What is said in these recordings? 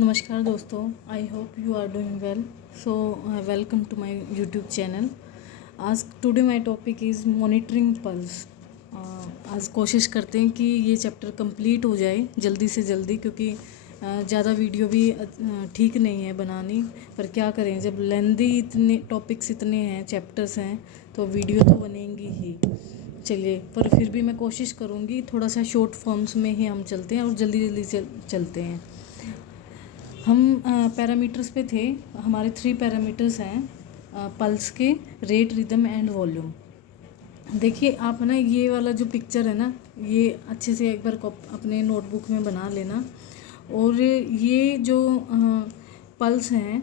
नमस्कार दोस्तों, I hope you are doing well. So welcome to my YouTube channel. आज today my topic is monitoring pulse. आज कोशिश करते हैं कि ये चैप्टर कंप्लीट हो जाए जल्दी से जल्दी, क्योंकि ज़्यादा वीडियो भी ठीक नहीं है बनानी. पर क्या करें, जब लेंदी इतने टॉपिक्स इतने हैं, चैप्टर्स हैं, तो वीडियो तो बनेंगी ही. चलिए, पर फिर भी मैं कोशिश करूँगी थोड़ा सा शॉर्ट फॉर्म्स में ही हम चलते हैं और जल्दी जल्दी चलते हैं. हम पैरामीटर्स पे थे. हमारे 3 पैरामीटर्स हैं पल्स के: रेट, रिदम एंड वॉल्यूम. देखिए आप ना, ये वाला जो पिक्चर है ना, ये अच्छे से एक बार अपने नोटबुक में बना लेना. और ये जो पल्स हैं,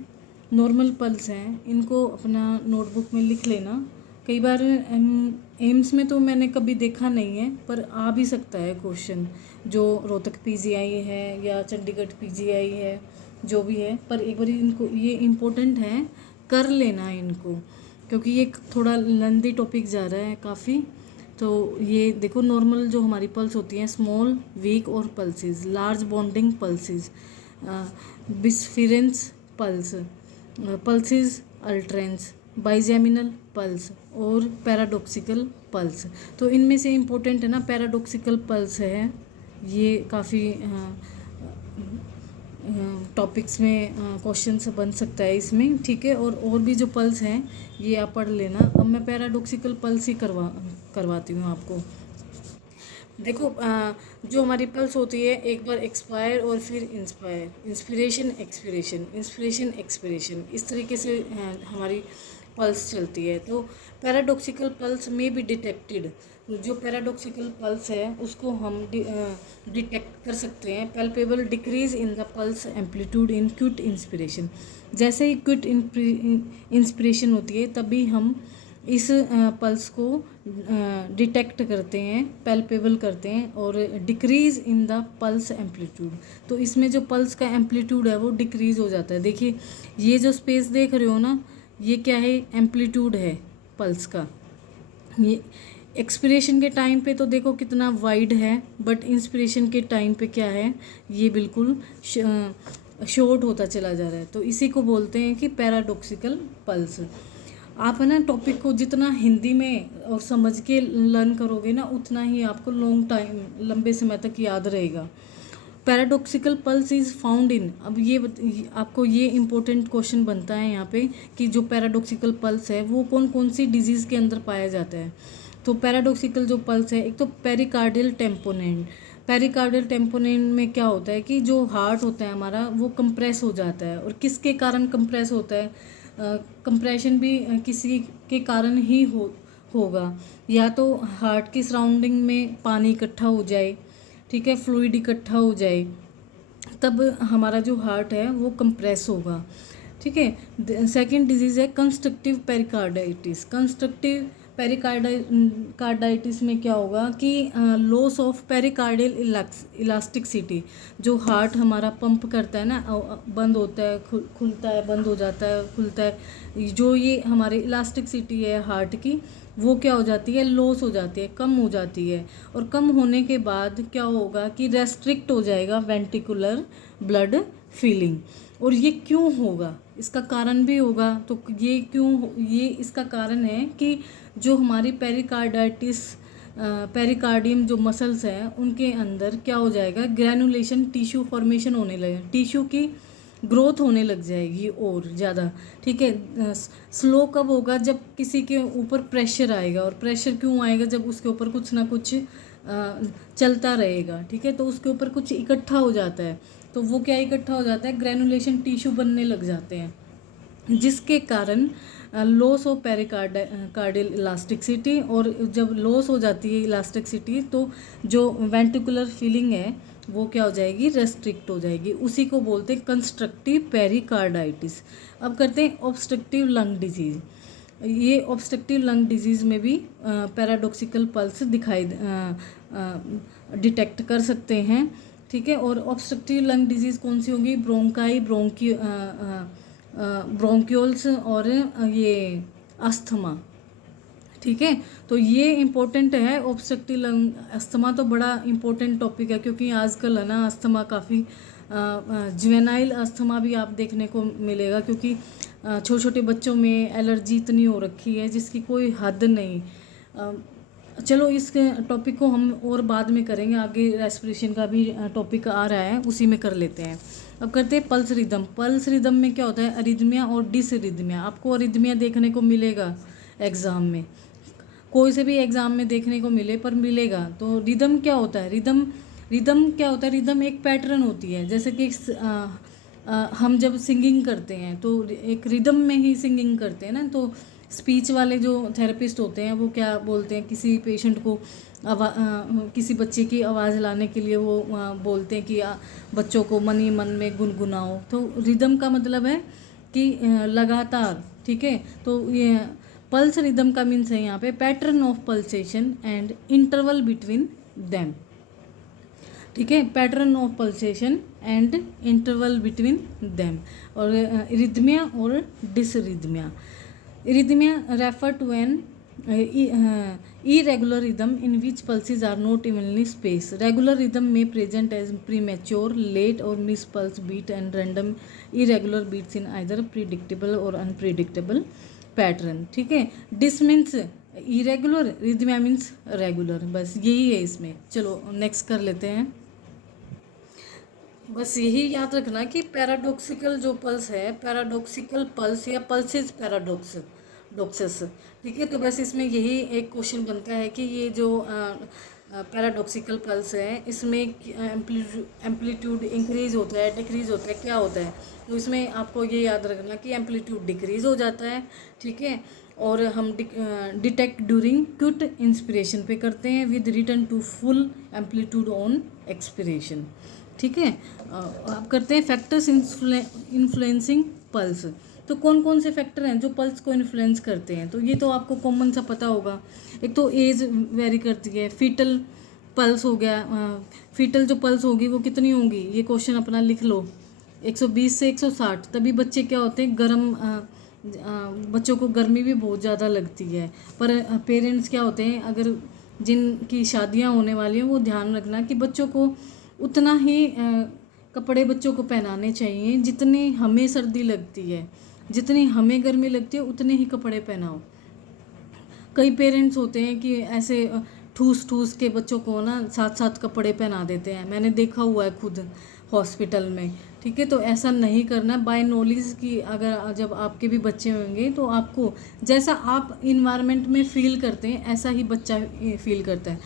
नॉर्मल पल्स हैं, इनको अपना नोटबुक में लिख लेना. कई बार एम्स में तो मैंने कभी देखा नहीं है, पर आ भी सकता है क्वेश्चन, जो रोहतक पीजीआई है या चंडीगढ़ पीजीआई है, जो भी है. पर एक बार इनको, ये इम्पोर्टेंट है, कर लेना इनको, क्योंकि ये थोड़ा लेंदी टॉपिक जा रहा है काफ़ी. तो ये देखो, नॉर्मल जो हमारी पल्स होती हैं, स्मॉल, वीक और pulses, large bounding pulses, bisferiens pulse, pulses alternans, bigeminal pulse और पैराडॉक्सिकल पल्स. तो इनमें से इम्पोर्टेंट है ना, पैराडॉक्सिकल पल्स है. ये काफ़ी टॉपिक्स में क्वेश्चन बन सकता है इसमें, ठीक है. और भी जो पल्स हैं ये आप पढ़ लेना. अब मैं पैराडॉक्सिकल पल्स ही करवाती हूँ आपको. देखो, जो हमारी पल्स होती है, एक बार एक्सपायर और फिर inspire, inspiration expiration, inspiration expiration, इस तरीके से हमारी पल्स चलती है. तो पैराडॉक्सिकल पल्स में भी डिटेक्टेड, जो पैराडॉक्सिकल पल्स है उसको हम डिटेक्ट कर सकते हैं. Palpable decrease in the pulse amplitude in quick inspiration. जैसे ही क्विक इंस्पिरेशन होती है, तभी हम इस पल्स को डिटेक्ट करते हैं, पैल्पेबल करते हैं. और decrease in the pulse amplitude, तो इसमें जो पल्स का एम्पलीट्यूड है वो डिक्रीज़ हो जाता है. देखिए, ये जो स्पेस देख रहे हो ना, ये क्या है, एम्पलीट्यूड है पल्स का. ये एक्सपिरेशन के टाइम पे तो देखो कितना वाइड है, बट इंस्पिरेशन के टाइम पे क्या है, ये बिल्कुल शॉर्ट होता चला जा रहा है. तो इसी को बोलते हैं कि पैराडॉक्सिकल पल्स. आप है ना, टॉपिक को जितना हिंदी में और समझ के लर्न करोगे ना, उतना ही आपको लॉन्ग टाइम, लंबे समय तक याद रहेगा. Paradoxical pulse is found in. अब ये आपको ये इम्पोर्टेंट क्वेश्चन बनता है यहाँ पे, कि जो पैराडॉक्सिकल पल्स है वो कौन कौन सी डिजीज़ के अंदर पाया जाता है. तो पैराडॉक्सिकल जो पल्स है, एक तो पेरिकार्डियल टेम्पोनेंट. पेरिकार्डियल टेम्पोनेंट में क्या होता है कि जो हार्ट होता है हमारा, वो कंप्रेस हो जाता है. और किसके कारण कंप्रेस होता है, कंप्रेशन भी किसी के कारण ही होगा. या तो हार्ट की सराउंडिंग में पानी इकट्ठा हो जाए, ठीक है, फ्लूइड इकट्ठा हो जाए, तब हमारा जो हार्ट है वो कंप्रेस होगा, ठीक है. सेकंड डिजीज़ है कंस्ट्रक्टिव पेरिकार्डाइटिस. कंस्ट्रक्टिव पेरिकार्डाइटिस में क्या होगा कि लॉस ऑफ पेरिकार्डियल इलास्टिसिटी. जो हार्ट हमारा पंप करता है ना, बंद होता है, खुलता है, बंद हो जाता है, खुलता है, जो ये हमारी इलास्टिसिटी है हार्ट की, वो क्या हो जाती है, लॉस हो जाती है, कम हो जाती है. और कम होने के बाद क्या होगा कि रेस्ट्रिक्ट हो जाएगा वेंट्रिकुलर ब्लड फीलिंग. और ये क्यों होगा, इसका कारण भी होगा. तो ये क्यों, ये इसका कारण है कि जो हमारी पेरिकार्डियम जो मसल्स हैं, उनके अंदर क्या हो जाएगा, ग्रैनुलेशन, टिश्यू फॉर्मेशन होने लगेगा, टिश्यू की ग्रोथ होने लग जाएगी और ज़्यादा, ठीक है. स्लो कब होगा, जब किसी के ऊपर प्रेशर आएगा. और प्रेशर क्यों आएगा, जब उसके ऊपर कुछ ना कुछ चलता रहेगा, ठीक है. तो उसके ऊपर कुछ इकट्ठा हो जाता है, तो वो क्या इकट्ठा हो जाता है, ग्रैनुलेशन टिश्यू बनने लग जाते हैं, जिसके कारण लॉस ऑफ पेरिकार्डियल इलास्टिसिटी. और जब लॉस हो जाती है इलास्टिसिटी, तो जो वेंट्रिकुलर फीलिंग है वो क्या हो जाएगी, रेस्ट्रिक्ट हो जाएगी. उसी को बोलते हैं कंस्ट्रक्टिव पेरिकार्डाइटिस. अब करते हैं ऑब्स्ट्रक्टिव लंग डिजीज़. ये ऑब्स्ट्रक्टिव लंग डिजीज़ में भी पैराडॉक्सिकल पल्स डिटेक्ट कर सकते हैं, ठीक है. और ऑब्स्ट्रक्टिव लंग डिजीज़ कौन सी होगी, ब्रोंकाई, ब्रोंक्यूल्स और ये अस्थमा, ठीक है. तो ये इम्पोर्टेंट है ऑब्स्ट्रक्टिव लंग. अस्थमा तो बड़ा इम्पोर्टेंट टॉपिक है, क्योंकि आजकल है ना, अस्थमा काफ़ी जुवेनाइल अस्थमा भी आप देखने को मिलेगा, क्योंकि छोटे छोटे बच्चों में एलर्जी इतनी हो रखी है जिसकी कोई हद नहीं। चलो इस टॉपिक को हम और बाद में करेंगे, आगे रेस्पिरेशन का भी टॉपिक आ रहा है, उसी में कर लेते हैं। अब करते हैं पल्स रिदम। पल्स रिदम में क्या होता है, अरिदमिया और डिसरिदमिया। आपको अरिदमिया देखने को मिलेगा एग्ज़ाम में, कोई से भी एग्ज़ाम में देखने को मिले पर मिलेगा। तो रिदम क्या होता है, रिदम क्या होता है, रिदम एक पैटर्न होती है। जैसे कि हम जब सिंगिंग करते हैं तो एक रिदम में ही सिंगिंग करते हैं ना। तो स्पीच वाले जो थेरेपिस्ट होते हैं वो क्या बोलते हैं, किसी पेशेंट को किसी बच्चे की आवाज़ लाने के लिए वो बोलते हैं कि बच्चों को मन ही मन में गुनगुनाओ। तो रिदम का मतलब है कि लगातार, ठीक है। तो ये पल्स रिदम का मीन्स है यहाँ पे pattern of pulsation and interval between them, ठीक है, pattern of pulsation and interval between them. और रिदमिया और dysrhythmia. Rhythmia refer to an irregular rhythm in which pulses are not evenly spaced. Regular rhythm may present as premature, late or missed pulse beat and random irregular beats in either predictable or unpredictable pattern, ठीक है। Dish means irregular, रिदमिया means regular, बस यही है इसमें। चलो next कर लेते हैं। बस यही याद रखना कि पैराडॉक्सिकल जो पल्स है, पैराडॉक्सिकल पल्स या पल्सेस डॉक्सेस, ठीक है। तो बस इसमें यही एक क्वेश्चन बनता है कि ये जो पैराडॉक्सिकल पल्स है इसमें एम्पलीट्यूड इंक्रीज होता है, डिक्रीज होता है, क्या होता है। तो इसमें आपको ये याद रखना कि एम्पलीट्यूड डिक्रीज हो जाता है, ठीक है। और हम डिटेक्ट ड्यूरिंग क्विक इंस्पिरेशन पे करते हैं with return to full amplitude on expiration, ठीक है। आप करते हैं फैक्टर्स इन्फ्लुएंसिंग पल्स। तो कौन कौन से फैक्टर हैं जो पल्स को इन्फ्लुएंस करते हैं, तो ये तो आपको कॉमन सा पता होगा। एक तो एज वेरी करती है, फीटल पल्स हो गया, फीटल जो पल्स होगी वो कितनी होगी, ये क्वेश्चन अपना लिख लो, 120 से 160। तभी बच्चे क्या होते हैं, बच्चों को गर्मी भी बहुत ज़्यादा लगती है। पर पेरेंट्स क्या होते हैं, अगर जिनकी शादियां होने वाली हैं वो ध्यान रखना कि बच्चों को उतना ही कपड़े बच्चों को पहनाने चाहिए जितनी हमें सर्दी लगती है, जितनी हमें गर्मी लगती है उतने ही कपड़े पहनाओ। कई पेरेंट्स होते हैं कि ऐसे ठूस ठूस के बच्चों को ना साथ साथ कपड़े पहना देते हैं, मैंने देखा हुआ है खुद हॉस्पिटल में, ठीक है। तो ऐसा नहीं करना। बाय नॉलेज की अगर जब आपके भी बच्चे होंगे तो आपको जैसा आप इन्वायरमेंट में फील करते हैं ऐसा ही बच्चा फील करता है।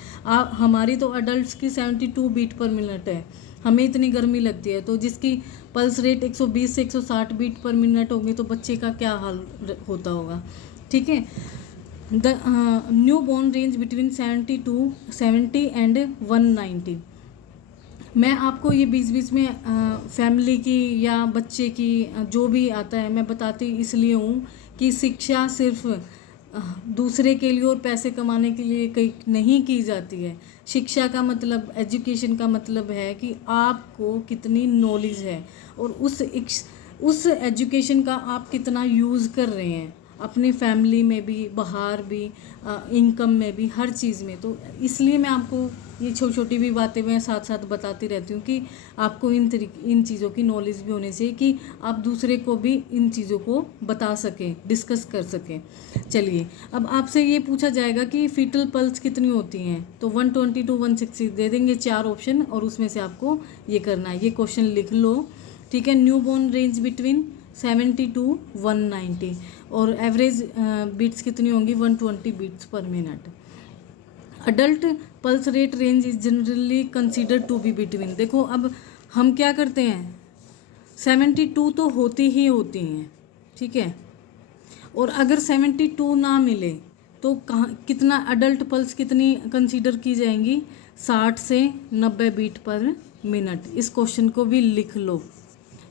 हमारी तो अडल्ट्स की 72 बीट पर मिनट है, हमें इतनी गर्मी लगती है, तो जिसकी पल्स रेट 120 से 160 बीट पर मिनट होगी तो बच्चे का क्या हाल होता होगा, ठीक है। The new born range between 70 and 190। मैं आपको ये बीच बीच में फैमिली की या बच्चे की जो भी आता है मैं बताती इसलिए हूँ कि शिक्षा सिर्फ दूसरे के लिए और पैसे कमाने के लिए कहीं नहीं की जाती है। शिक्षा का मतलब, एजुकेशन का मतलब है कि आपको कितनी नॉलेज है और उस एजुकेशन का आप कितना यूज़ कर रहे हैं अपनी फैमिली में भी, बाहर भी, इनकम में भी, हर चीज़ में। तो इसलिए मैं आपको ये छोटी छोटी भी बातें मैं साथ साथ बताती रहती हूँ कि आपको इन चीज़ों की नॉलेज भी होनी चाहिए कि आप दूसरे को भी इन चीज़ों को बता सकें, डिस्कस कर सकें। चलिए अब आपसे ये पूछा जाएगा कि फीटल पल्स कितनी होती हैं, तो 120 to 160 दे देंगे 4 ऑप्शन और उसमें से आपको ये करना है। ये क्वेश्चन लिख लो, ठीक है। New born range between 70 to 190 और एवरेज बीट्स कितनी होंगी, 120 beats per minute. Adult pulse rate range is generally considered to be between. देखो अब हम क्या करते हैं, 72 तो होती ही होती हैं, ठीक है। और अगर 72 ना मिले तो कहाँ कितना अडल्ट पल्स कितनी कंसीडर की जाएंगी, 60 से 90 बीट पर मिनट। इस क्वेश्चन को भी लिख लो।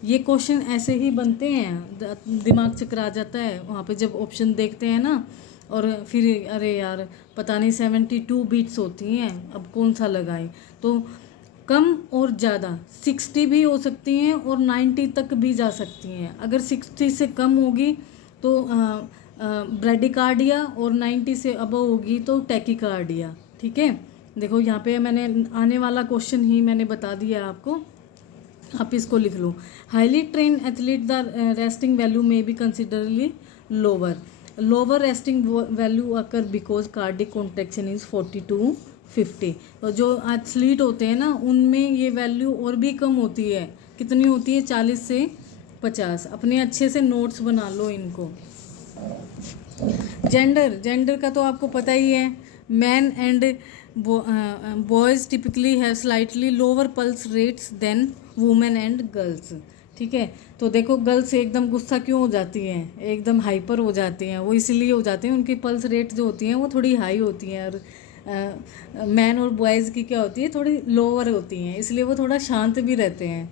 ये क्वेश्चन ऐसे ही बनते हैं, दिमाग चकरा जाता है वहाँ पे जब ऑप्शन देखते हैं ना, और फिर अरे यार पता नहीं 72 बीट्स होती हैं, अब कौन सा लगाएं। तो कम और ज़्यादा 60 भी हो सकती हैं और 90 तक भी जा सकती हैं। अगर 60 से कम होगी तो ब्रेडिकार्डिया और 90 से अबव होगी तो टैकिकार्डिया, ठीक है। देखो यहाँ पे मैंने आने वाला क्वेश्चन ही मैंने बता दिया आपको। आप इसको लिख लो। Highly train athlete the resting value में be considerably lower. Lower resting value occur because cardiac contraction is 40 to 50। तो जो एथलीट होते हैं ना उनमें ये वैल्यू और भी कम होती है। कितनी होती है? 40 से 50। अपने अच्छे से नोट्स बना लो इनको। जेंडर का तो आपको पता ही है। Man and boys typically have slightly lower pulse rates than women and girls. ठीक है, तो देखो गर्ल्स एकदम गुस्सा क्यों हो जाती हैं, एकदम हाइपर हो जाती हैं, वो इसीलिए हो जाती हैं उनकी पल्स रेट जो होती हैं वो थोड़ी हाई होती हैं। और मैन और बॉयज़ की क्या होती है, थोड़ी लोअर होती हैं, इसलिए वो थोड़ा शांत भी रहते हैं।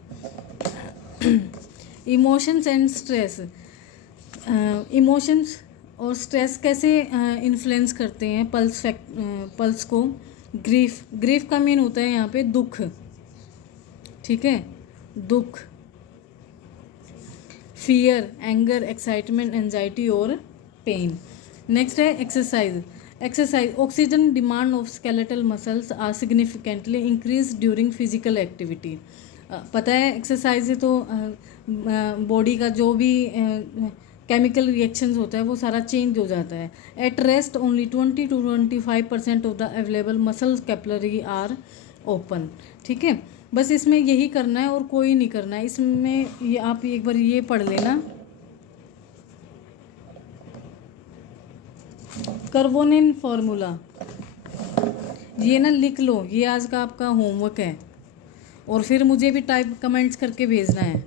Emotions and stress. इमोशंस और स्ट्रेस कैसे इन्फ्लुएंस करते हैं पल्स को? ग्रीफ का मीन होता है यहाँ पे दुख। ठीक है, दुख। फियर, एंगर, एक्साइटमेंट, एंजाइटी और पेन। नेक्स्ट है exercise. Oxygen demand of skeletal muscles are significantly increase during physical activity. पता है एक्सरसाइज से तो बॉडी का जो भी केमिकल रिएक्शंस होता है वो सारा चेंज हो जाता है। At rest only 20 to 25% of the available muscle capillary are open. ठीक है, बस इसमें यही करना है और कोई नहीं करना है इसमें। ये आप एक बार ये पढ़ लेना, कार्बोनिन फॉर्मूला, ये ना लिख लो, ये आज का आपका होमवर्क है। और फिर मुझे भी टाइप कमेंट्स करके भेजना है।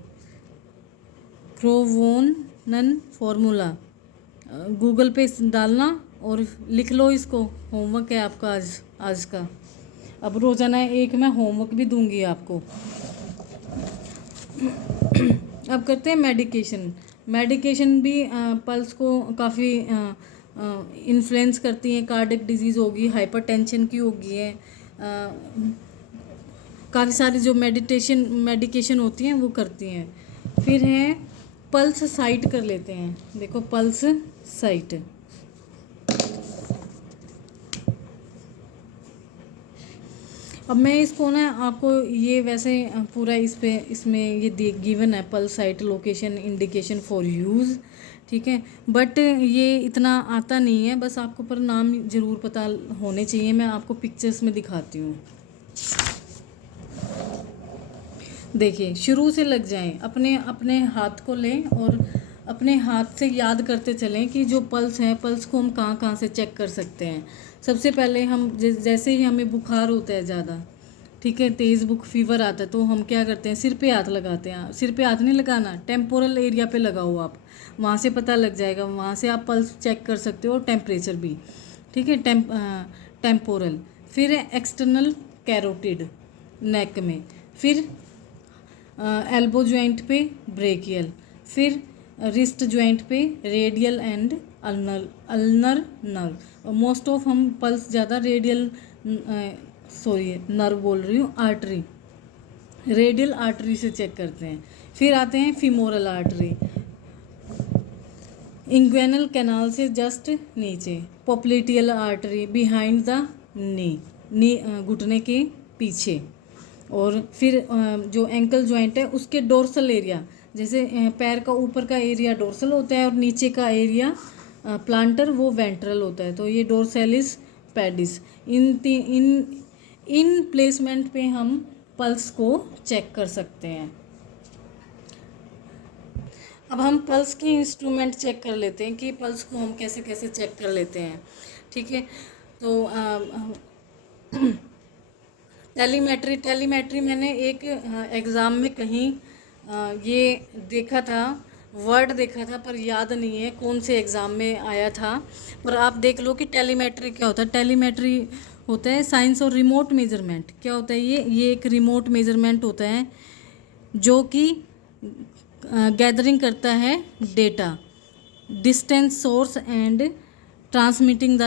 कार्बोनिन फॉर्मूला गूगल पे डालना और लिख लो इसको। होमवर्क है आपका आज का। अब रोज़ाना एक मैं होमवर्क भी दूंगी आपको। अब करते हैं मेडिकेशन भी पल्स को काफ़ी इन्फ्लुएंस करती हैं। कार्डियक डिजीज़ होगी, हाइपरटेंशन की होगी है, काफ़ी सारी जो मेडिकेशन होती हैं वो करती हैं। फिर है पल्स साइट कर लेते हैं। देखो पल्स साइट, अब मैं इसको ना आपको ये वैसे पूरा इसमें ये गिवन है pulse site location indication for use. ठीक है, बट ये इतना आता नहीं है, बस आपको पर नाम ज़रूर पता होने चाहिए। मैं आपको पिक्चर्स में दिखाती हूँ। देखिए शुरू से लग जाएं, अपने हाथ को लें और अपने हाथ से याद करते चलें कि जो पल्स है, पल्स को हम कहाँ कहाँ से चेक कर सकते हैं। सबसे पहले हम जैसे ही हमें बुखार होता है ज़्यादा, ठीक है, तेज़ फीवर आता है, तो हम क्या करते हैं, सिर पे हाथ लगाते हैं। सिर पे हाथ नहीं लगाना, टेम्पोरल एरिया पे लगाओ आप, वहाँ से पता लग जाएगा, वहाँ से आप पल्स चेक कर सकते हो और टेम्परेचर भी। ठीक है, टेम्पोरल। फिर है एक्सटर्नल कैरोटिड नेक में, फिर एल्बो जॉइंट पे ब्रेकियल, फिर रिस्ट जॉइंट पे radial and ulnar nerve. Most of हम पल्स ज़्यादा रेडियल नर्व बोल रही हूँ, आर्टरी, रेडियल आर्टरी से चेक करते हैं। फिर आते हैं फीमोरल आर्टरी, इंग्वेनल कैनाल से जस्ट नीचे, popliteal artery behind the knee घुटने के पीछे। और फिर जो एंकल जॉइंट है उसके डोर्सल एरिया, जैसे पैर का ऊपर का एरिया डोर्सल होता है और नीचे का एरिया प्लांटर वो वेंट्रल होता है, तो ये डोर्सैलिस पैडिस। इन प्लेसमेंट पे हम पल्स को चेक कर सकते हैं। अब हम पल्स की इंस्ट्रूमेंट चेक कर लेते हैं कि पल्स को हम कैसे कैसे चेक कर लेते हैं। ठीक है, तो टेलीमेट्री मैंने एक एग्ज़ाम में कहीं ये देखा था, वर्ड देखा था, पर याद नहीं है कौन से एग्ज़ाम में आया था। पर आप देख लो कि टेलीमेट्री क्या होता है। टेलीमेट्री होता है साइंस और रिमोट मेजरमेंट। क्या होता है ये एक रिमोट मेजरमेंट होता है जो कि गैदरिंग करता है data, distance source and transmitting the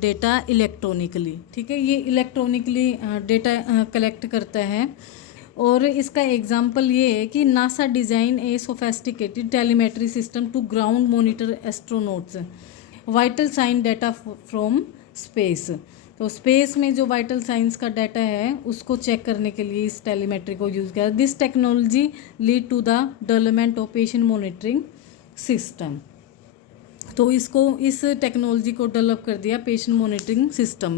data electronically. ठीक है, ये इलेक्ट्रॉनिकली डेटा कलेक्ट करता है। और इसका एग्जांपल ये है कि NASA design a sophisticated telemetry system to ground monitor astronauts vital sign data from space. तो तो स्पेस में जो वाइटल साइंस का डाटा है उसको चेक करने के लिए इस टेलीमेट्री को यूज़ किया। This technology lead to the development of patient monitoring system. तो इस टेक्नोलॉजी को डेवलप कर दिया पेशेंट मॉनिटरिंग सिस्टम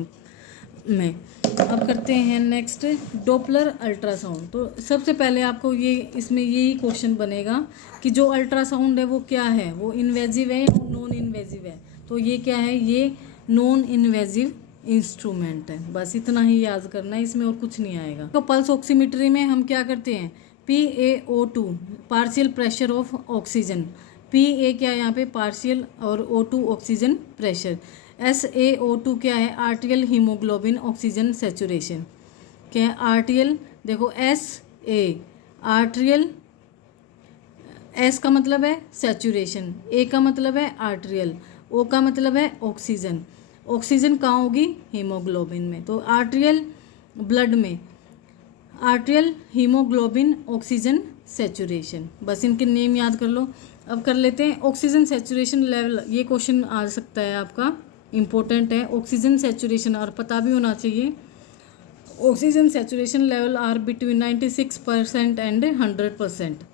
में। अब करते हैं नेक्स्ट डॉपलर अल्ट्रासाउंड। तो सबसे पहले आपको इसमें यही क्वेश्चन बनेगा कि जो अल्ट्रासाउंड है वो क्या है, वो इन्वेजिव है या नॉन इन्वेजिव है। तो ये क्या है, ये नॉन इन्वेजिव इंस्ट्रूमेंट है। बस इतना ही याद करना है, इसमें और कुछ नहीं आएगा। तो पल्स ऑक्सीमीटरी में हम क्या करते हैं, PaO2 partial pressure of oxygen. Pa क्या है यहाँ पे, पार्शियल, और O2 ऑक्सीजन प्रेशर। SaO2 क्या है, आर्टियल हीमोग्लोबिन ऑक्सीजन सेचुरेशन। क्या है आर्टियल, देखो SA आर्टियल, S का मतलब है सेचुरेशन, A का मतलब है आर्टियल, O का मतलब है ऑक्सीजन। ऑक्सीजन कहाँ होगी, हीमोग्लोबिन में। तो आर्टियल ब्लड में आर्टियल हीमोग्लोबिन ऑक्सीजन सेचुरेशन। बस इनके नेम याद कर लो। अब कर लेते हैं ऑक्सीजन सेचुरेशन लेवल। ये क्वेश्चन आ सकता है आपका, इम्पोर्टेंट है ऑक्सीजन सेचुरेशन, और पता भी होना चाहिए। Oxygen saturation level are between 96% and 100%।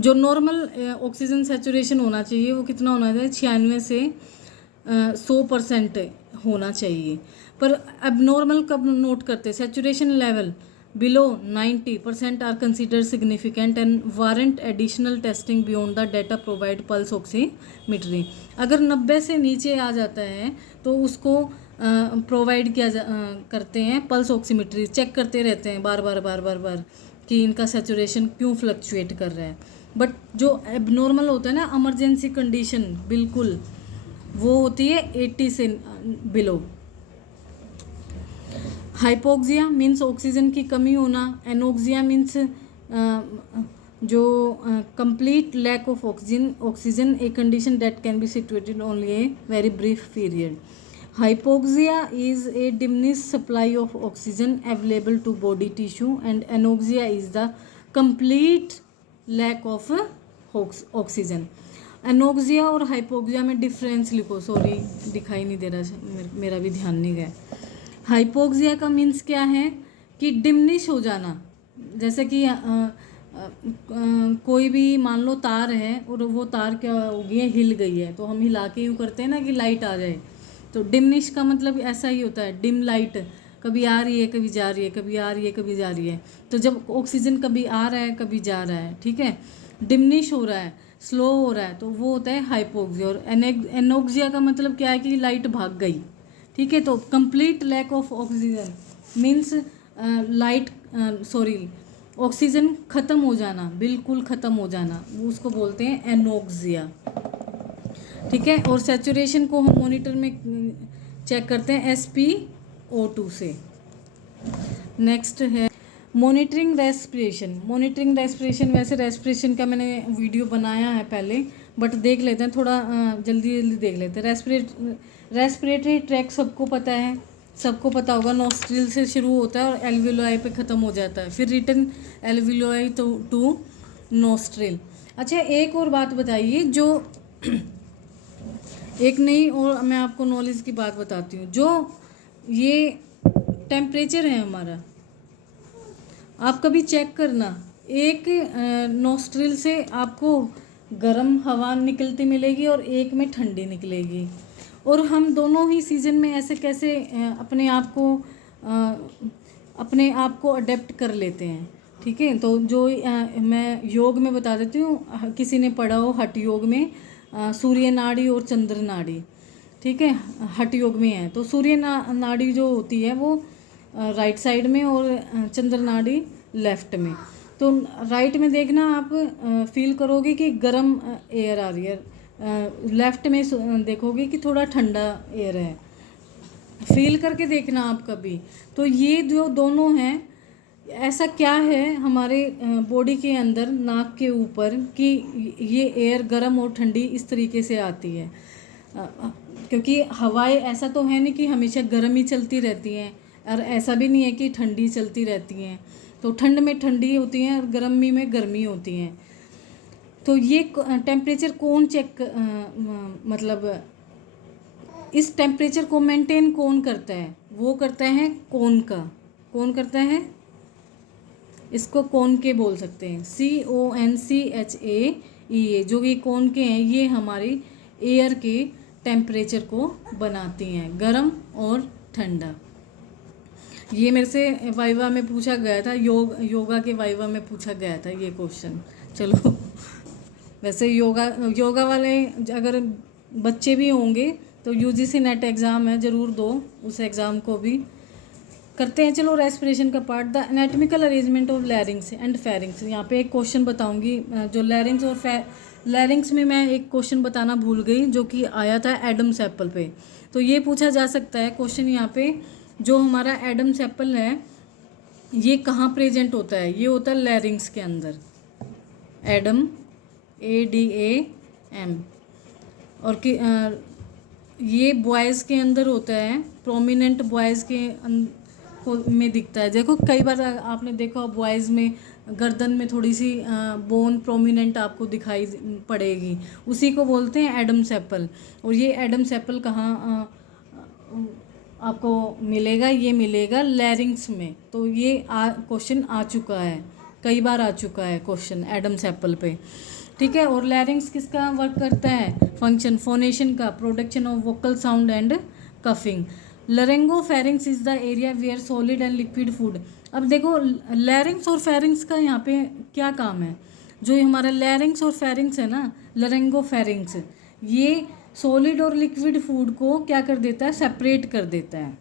जो नॉर्मल ऑक्सीजन सेचुरेशन होना चाहिए वो कितना होना चाहिए, 96 से 100% होना चाहिए। पर अब नॉर्मल कब नोट करते हैं, saturation level below 90% are consider significant and warrant additional testing beyond the data provide pulse oximetry. अगर 90 से नीचे आ जाता है तो उसको प्रोवाइड करते हैं पल्स ऑक्सीमीटरी, चेक करते रहते हैं बार बार कि इनका सेचुरेशन क्यों फ्लक्चुएट कर रहा है। बट जो एबनॉर्मल होता है ना, इमरजेंसी कंडीशन, बिल्कुल वो होती है 80 से बिलो। हाइपोक्सिया मीन्स ऑक्सीजन की कमी होना। एनोक्सिया मीन्स जो complete lack of oxygen a condition that can be situated only a very brief period. Hypoxia is a diminish supply of oxygen available to body tissue and anoxia is the complete lack of oxygen. Anoxia और hypoxia में difference लिखो। Sorry दिखाई नहीं दे रहा, मेरा भी ध्यान नहीं गया। हाइपोक्सिया का मीन्स क्या है कि डिमिनिश हो जाना, जैसे कि कोई भी मान लो तार है और वो तार क्या हो गई है, हिल गई है, तो हम हिला के यूँ करते हैं ना कि लाइट आ जाए। तो डिमिनिश का मतलब ऐसा ही होता है, डिम लाइट, कभी आ रही है कभी जा रही है, कभी आ रही है कभी जा रही है। तो जब ऑक्सीजन कभी आ रहा है कभी जा रहा है, ठीक है, डिमिनिश हो रहा है, स्लो हो रहा है, तो वो होता है हाइपोक्सिया। और एनोक्सिया का मतलब क्या है कि लाइट भाग गई, ठीक है। तो complete lack of oxygen means oxygen ख़त्म हो जाना, बिल्कुल ख़त्म हो जाना, उसको बोलते हैं एनोक्सिया, ठीक है। और सेचुरेशन को हम मॉनिटर में चेक करते हैं SpO2 से। नेक्स्ट है मॉनिटरिंग रेस्पिरेशन। मॉनिटरिंग रेस्पिरेशन, वैसे रेस्पिरेशन का मैंने वीडियो बनाया है पहले, बट देख लेते हैं थोड़ा, जल्दी देख लेते हैं। रेस्पिरेटरी ट्रैक सबको पता है, सबको पता होगा, नोस्ट्रिल से शुरू होता है और एल्वियोलाई पे ख़त्म हो जाता है, फिर रिटर्न एल्वियोलाई टू नोस्ट्रिल। अच्छा एक और बात बताइए, जो एक नई और मैं आपको नॉलेज की बात बताती हूँ। जो ये टेम्परेचर है हमारा, आप कभी चेक करना, एक नोस्ट्रिल से आपको गर्म हवा निकलती मिलेगी और एक में ठंडी निकलेगी। और हम दोनों ही सीज़न में ऐसे कैसे अपने आप को अडेप्ट कर लेते हैं, ठीक है। तो जो मैं योग में बता देती हूँ, किसी ने पढ़ा हो हठ योग में, सूर्य नाड़ी और चंद्र नाड़ी, ठीक है, हठ योग में है। तो सूर्य नाड़ी जो होती है वो राइट साइड में और चंद्र नाड़ी लेफ्ट में। तो राइट में देखना आप फील करोगे कि गर्म एयर आ रही है, लेफ्ट में देखोगे कि थोड़ा ठंडा एयर है, फील करके देखना आप कभी। तो ये जो दोनों हैं, ऐसा क्या है हमारे बॉडी के अंदर नाक के ऊपर कि ये एयर गर्म और ठंडी इस तरीके से आती है, क्योंकि हवाएं ऐसा तो है नहीं कि हमेशा गर्म ही चलती रहती हैं, और ऐसा भी नहीं है कि ठंडी चलती रहती हैं। तो ठंड में ठंडी होती हैं और गर्मी में गर्मी होती हैं। तो ये टेम्परेचर कौन चेक मतलब इस टेम्परेचर को मेंटेन कौन करता है? वो करता है कोन का। कौन करता है? इसको कोन के बोल सकते हैं, CONCHAE, जो ये कोन के हैं, ये हमारी एयर के टेम्परेचर को बनाती हैं, गर्म और ठंडा। ये मेरे से वाइवा में पूछा गया था, योगा के वाइवा में पूछा गया था ये क्वेश्चन। चलो वैसे योगा वाले अगर बच्चे भी होंगे तो UGC नेट एग्ज़ाम है, ज़रूर दो उस एग्ज़ाम को भी। करते हैं चलो रेस्पिरेशन का part. The anatomical arrangement of लैरिंग्स and pharynx. यहाँ पे एक क्वेश्चन बताऊंगी जो लैरिंग्स और लैरिंग्स में मैं एक क्वेश्चन बताना भूल गई, जो कि आया था एडम्स एप्पल पे। तो ये पूछा जा सकता है क्वेश्चन यहाँ पे, जो हमारा एडम्स एप्पल है ये कहाँ प्रेजेंट होता है? ये होता है लैरिंग्स के अंदर, एडम ADAM। और ये बॉयज़ के अंदर होता है, प्रोमिनेंट बॉयज़ के में दिखता है। देखो कई बार आपने देखा बॉयज़ में गर्दन में थोड़ी सी बोन प्रोमिनेंट आपको दिखाई पड़ेगी, उसी को बोलते हैं एडम्स एप्पल। और ये एडम्स एप्पल कहाँ आपको मिलेगा? ये मिलेगा लैरिंग्स में। तो ये क्वेश्चन आ चुका है, कई बार आ चुका है क्वेश्चन एडम्स एप्पल पे, ठीक है। और लैरिंग्स किसका वर्क करता है? फंक्शन फोनेशन का, production of vocal sound and coughing. Laryngopharynx is the area where solid and liquid food. अब देखो लैरिंग्स और फेरिंग्स का यहाँ पे क्या काम है? जो ये हमारा लैरिंग्स और फेरिंग्स है ना, लरेंगोफेरिंग्स, ये सॉलिड और लिक्विड फूड को क्या कर देता है? सेपरेट कर देता है।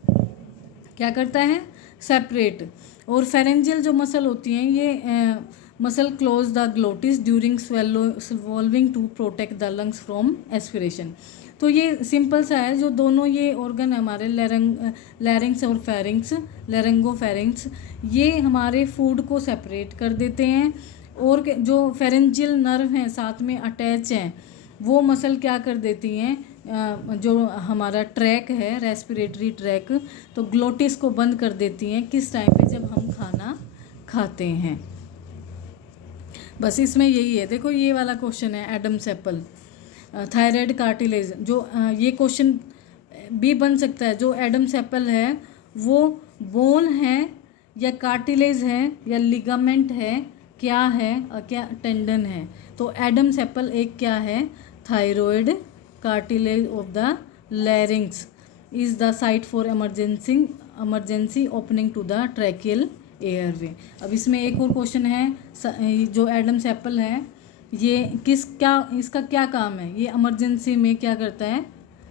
क्या करता है? सेपरेट। और फेरेंजियल जो मसल होती हैं, ये muscle close the glottis during swallowing to protect the lungs from aspiration. तो ये सिंपल सा है, जो दोनों ये ऑर्गन है हमारे लैरिंग्स और फेरिंग्स, लैरिंगोफेरिंग्स, ये हमारे फूड को सेपरेट कर देते हैं। और जो फेरेंजियल नर्व हैं साथ में अटैच हैं, वो मसल क्या कर देती हैं? जो हमारा ट्रैक है, रेस्पिरेटरी ट्रैक, तो ग्लोटिस को बंद कर देती हैं। किस टाइम पे? जब हम खाना खाते हैं। बस इसमें यही है। देखो ये वाला क्वेश्चन है एडम्स एप्पल, थायराइड कार्टिलेज, जो ये क्वेश्चन भी बन सकता है। जो एडम्स एप्पल है वो बोन है या कार्टिलेज है या लिगामेंट है, क्या है और क्या टेंडन है? तो एडम्स एप्पल एक क्या है? Thyroid cartilage of the larynx is the site for emergency opening to the tracheal airway. अब इसमें एक और क्वेश्चन है, जो एडम्स एप्पल है ये इसका क्या काम है? ये इमरजेंसी में क्या करता है?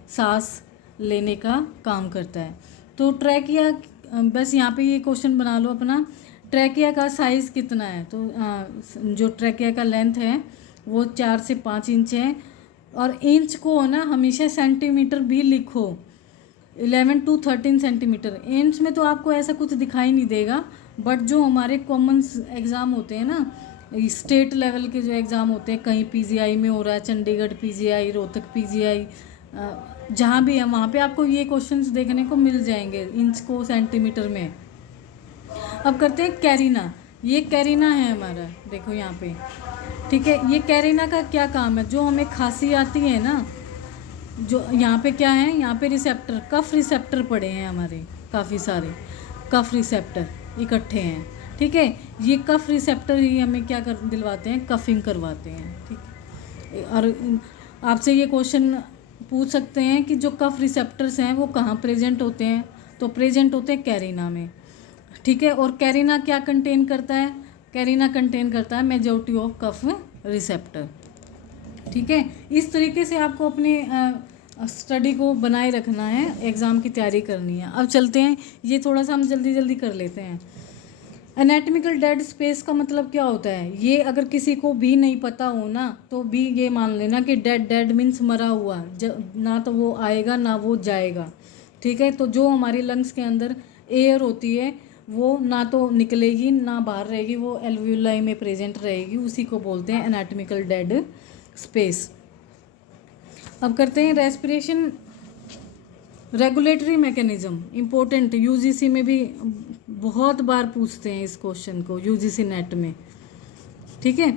सांस लेने का काम करता है। तो ट्रैकिया, बस यहाँ पे ये क्वेश्चन बना लो अपना, ट्रैकिया का साइज़ कितना है? तो जो ट्रैकिया का लेंथ है वो 4 से 5 इंच है। और इंच को ना हमेशा सेंटीमीटर भी लिखो, 11 to 13 सेंटीमीटर। इंच में तो आपको ऐसा कुछ दिखाई नहीं देगा, बट जो हमारे कॉमन एग्ज़ाम होते हैं ना, स्टेट लेवल के जो एग्ज़ाम होते हैं, कहीं PGI में हो रहा है, चंडीगढ़ PGI, रोहतक PGI, जहाँ भी है वहाँ पे आपको ये क्वेश्चंस देखने को मिल जाएंगे इंच को सेंटीमीटर में। अब करते हैं कैरिना। ये कैरिना है हमारा, देखो यहाँ पे, ठीक है। ये कैरिना का क्या काम है? जो हमें खांसी आती है ना, जो यहाँ पे क्या है? यहाँ पे रिसेप्टर, कफ रिसेप्टर पड़े हैं हमारे, काफ़ी सारे कफ रिसेप्टर इकट्ठे हैं, ठीक है। ये कफ रिसेप्टर ही हमें क्या कर दिलवाते हैं? कफिंग करवाते हैं, ठीक है। और आपसे ये क्वेश्चन पूछ सकते हैं कि जो कफ रिसेप्टर्स हैं वो कहाँ प्रेजेंट होते हैं? तो प्रेजेंट होते हैं कैरिना में, ठीक है। और कैरिना क्या कंटेन करता है? कैरिना कंटेन करता है मेजॉरिटी ऑफ कफ रिसेप्टर, ठीक है। इस तरीके से आपको अपने स्टडी को बनाए रखना है, एग्ज़ाम की तैयारी करनी है। अब चलते हैं, ये थोड़ा सा हम जल्दी जल्दी कर लेते हैं। एनाटॉमिकल डेड स्पेस का मतलब क्या होता है? ये अगर किसी को भी नहीं पता हो ना, तो भी ये मान लेना कि डेड मीन्स मरा हुआ, ना तो वो आएगा ना वो जाएगा, ठीक है। तो जो हमारी लंग्स के अंदर एयर होती है वो ना तो निकलेगी ना बाहर रहेगी, वो एल्वियोलाई में प्रेजेंट रहेगी, उसी को बोलते हैं एनाटॉमिकल डेड स्पेस। अब करते हैं respiration regulatory mechanism, important, UGC में भी बहुत बार पूछते हैं इस क्वेश्चन को, UGC नेट में, ठीक है।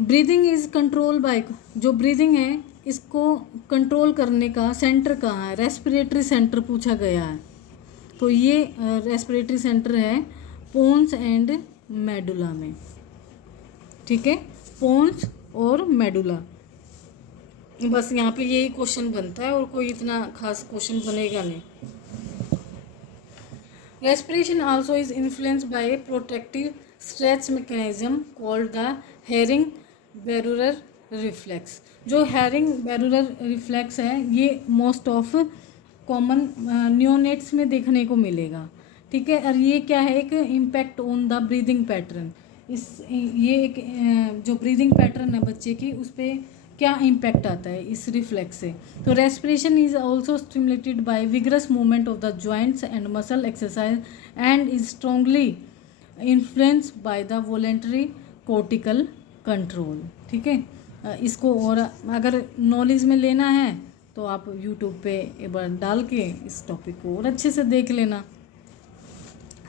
ब्रीदिंग इज कंट्रोल बाय, जो ब्रीदिंग है इसको कंट्रोल करने का सेंटर कहाँ है, रेस्पिरेटरी सेंटर पूछा गया है। तो ये रेस्पिरेटरी सेंटर है पोन्स एंड मेडुला में, ठीक है, पोन्स और मेडुला। बस यहाँ पे यही क्वेश्चन बनता है और कोई इतना खास क्वेश्चन बनेगा नहीं। Respiration also is influenced by a protective stretch mechanism called the Hering Breuer reflex. जो हेरिंग बेरुरर रिफ्लेक्स है ये मोस्ट ऑफ कॉमन न्यूनेट्स में देखने को मिलेगा, ठीक है। और ये क्या है, एक impact on the breathing pattern. ये एक जो ब्रीदिंग पैटर्न है बच्चे की उस पर क्या इम्पैक्ट आता है इस रिफ्लेक्स से। तो respiration is also stimulated by vigorous movement of the joints and muscle exercise and is strongly influenced by the voluntary cortical control, ठीक है। इसको और अगर नॉलेज में लेना है तो आप यूट्यूब पे एक बार डाल के इस टॉपिक को और अच्छे से देख लेना।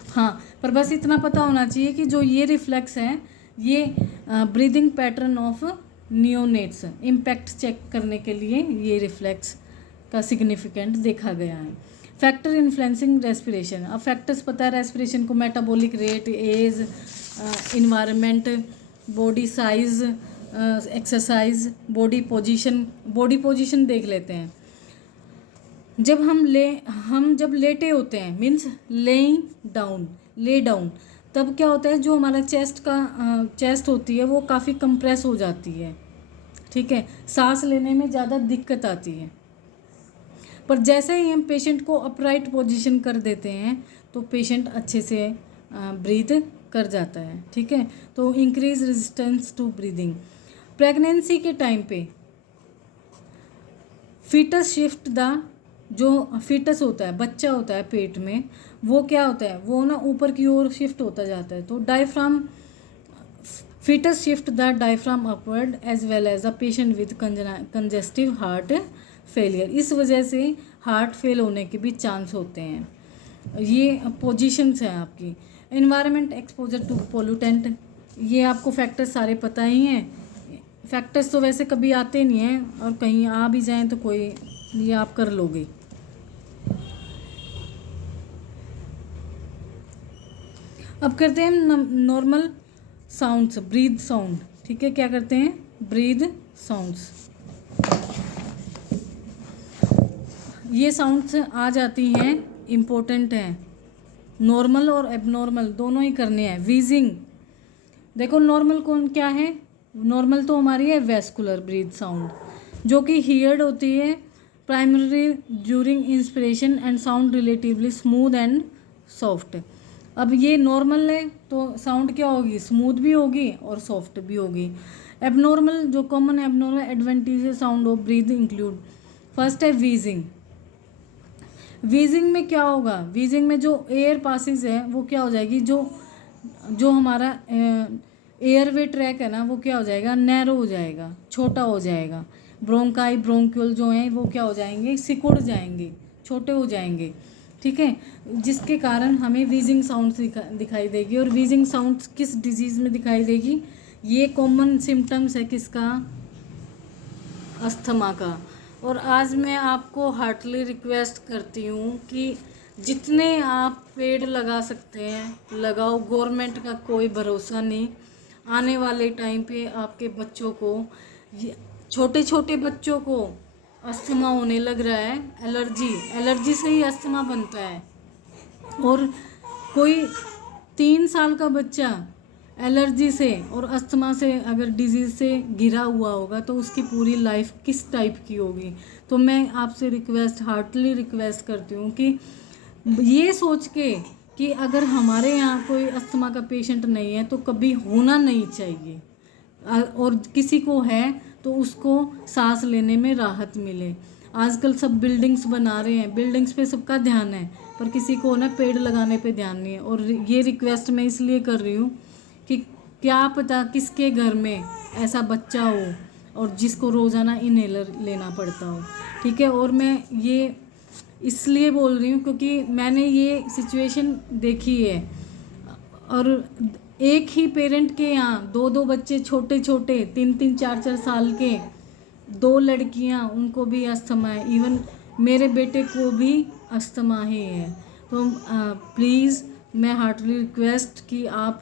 हाँ, पर बस इतना पता होना चाहिए कि जो ये रिफ्लेक्स है ये breathing pattern of neonates impact check करने के लिए ये रिफ्लेक्स का सिग्निफिकेंट देखा गया है। फैक्टर इन्फ्लुएंसिंग रेस्पिरेशन, अब फैक्टर्स पता है रेस्पिरेशन को, metabolic rate, age, environment, body size, exercise, body position देख लेते हैं। जब लेटे होते हैं मीन्स ले डाउन, तब क्या होता है, जो हमारा चेस्ट होती है वो काफ़ी कंप्रेस हो जाती है, ठीक है, सांस लेने में ज़्यादा दिक्कत आती है। पर जैसे ही हम पेशेंट को अपराइट पोजीशन कर देते हैं तो पेशेंट अच्छे से ब्रीथ कर जाता है, ठीक है। तो increase resistance to breathing. Pregnancy के टाइम पे फीटस शिफ्ट जो फीटस होता है, बच्चा होता है पेट में, वो क्या होता है, वो ना ऊपर की ओर शिफ्ट होता जाता है। तो diaphragm fetus shift the diaphragm upward as well as a patient with congestive heart failure. इस वजह से हार्ट फेल होने के भी चांस होते हैं। ये पोजीशंस हैं आपकी। एनवायरनमेंट एक्सपोजर टू पोल्यूटेंट, ये आपको फैक्टर्स सारे पता ही हैं। फैक्टर्स तो वैसे कभी आते नहीं हैं और कहीं आ भी जाएं तो कोई ये आप कर लोगे। अब करते हैं नॉर्मल साउंड्स, ब्रीद साउंड, ठीक है। क्या करते हैं, ब्रीद साउंड्स। ये साउंड्स आ जाती हैं, इम्पोर्टेंट हैं। नॉर्मल और एबनॉर्मल दोनों ही करने हैं। वीजिंग, देखो नॉर्मल कौन क्या है, नॉर्मल तो हमारी है वेस्कुलर ब्रीद साउंड, जो कि हियर्ड होती है primary during inspiration and sound relatively smooth and soft. अब ये नॉर्मल है तो साउंड क्या होगी, स्मूथ भी होगी और सॉफ्ट भी होगी। एबनॉर्मल, जो common abnormal advantages sound of breath include, first है वीजिंग। वीजिंग में क्या होगा, वीजिंग में जो एयर पासिस है वो क्या हो जाएगी, जो हमारा एयरवे ट्रैक है ना वो क्या हो जाएगा, नैरो हो जाएगा, छोटा हो जाएगा। ब्रोंकाई ब्रोंक्यूल जो हैं वो क्या हो जाएंगे, सिकुड़ जाएंगे, छोटे हो जाएंगे, ठीक है, जिसके कारण हमें वीजिंग साउंड्स दिखाई देगी। और वीजिंग साउंड्स किस डिजीज़ में दिखाई देगी, ये कॉमन सिम्टम्स है किसका, अस्थमा का। और आज मैं आपको हार्टली रिक्वेस्ट करती हूँ कि जितने आप पेड़ लगा सकते हैं लगाओ। गवर्नमेंट का कोई भरोसा नहीं, आने वाले टाइम पे आपके बच्चों को, छोटे छोटे बच्चों को अस्थमा होने लग रहा है। एलर्जी से ही अस्थमा बनता है। और कोई 3 साल का बच्चा एलर्जी से और अस्थमा से अगर डिजीज़ से घिरा हुआ होगा तो उसकी पूरी लाइफ किस टाइप की होगी। तो मैं आपसे हार्टली रिक्वेस्ट करती हूँ कि ये सोच के कि अगर हमारे यहाँ कोई अस्थमा का पेशेंट नहीं है तो कभी होना नहीं चाहिए, और किसी को है तो उसको सांस लेने में राहत मिले। आजकल सब बिल्डिंग्स बना रहे हैं, बिल्डिंग्स पे सबका ध्यान है पर किसी को ना पेड़ लगाने पे ध्यान नहीं है। और ये रिक्वेस्ट मैं इसलिए कर रही हूँ कि क्या पता किसके घर में ऐसा बच्चा हो और जिसको रोज़ाना इनहेलर लेना पड़ता हो, ठीक है। और मैं ये इसलिए बोल रही हूँ क्योंकि मैंने ये सिचुएशन देखी है। और एक ही पेरेंट के यहाँ 2-2 बच्चे छोटे छोटे 3-3 4-4 साल के 2 लड़कियां, उनको भी अस्थमा है, इवन मेरे बेटे को भी अस्थमा ही है। तो प्लीज़ मैं हार्टली रिक्वेस्ट कि आप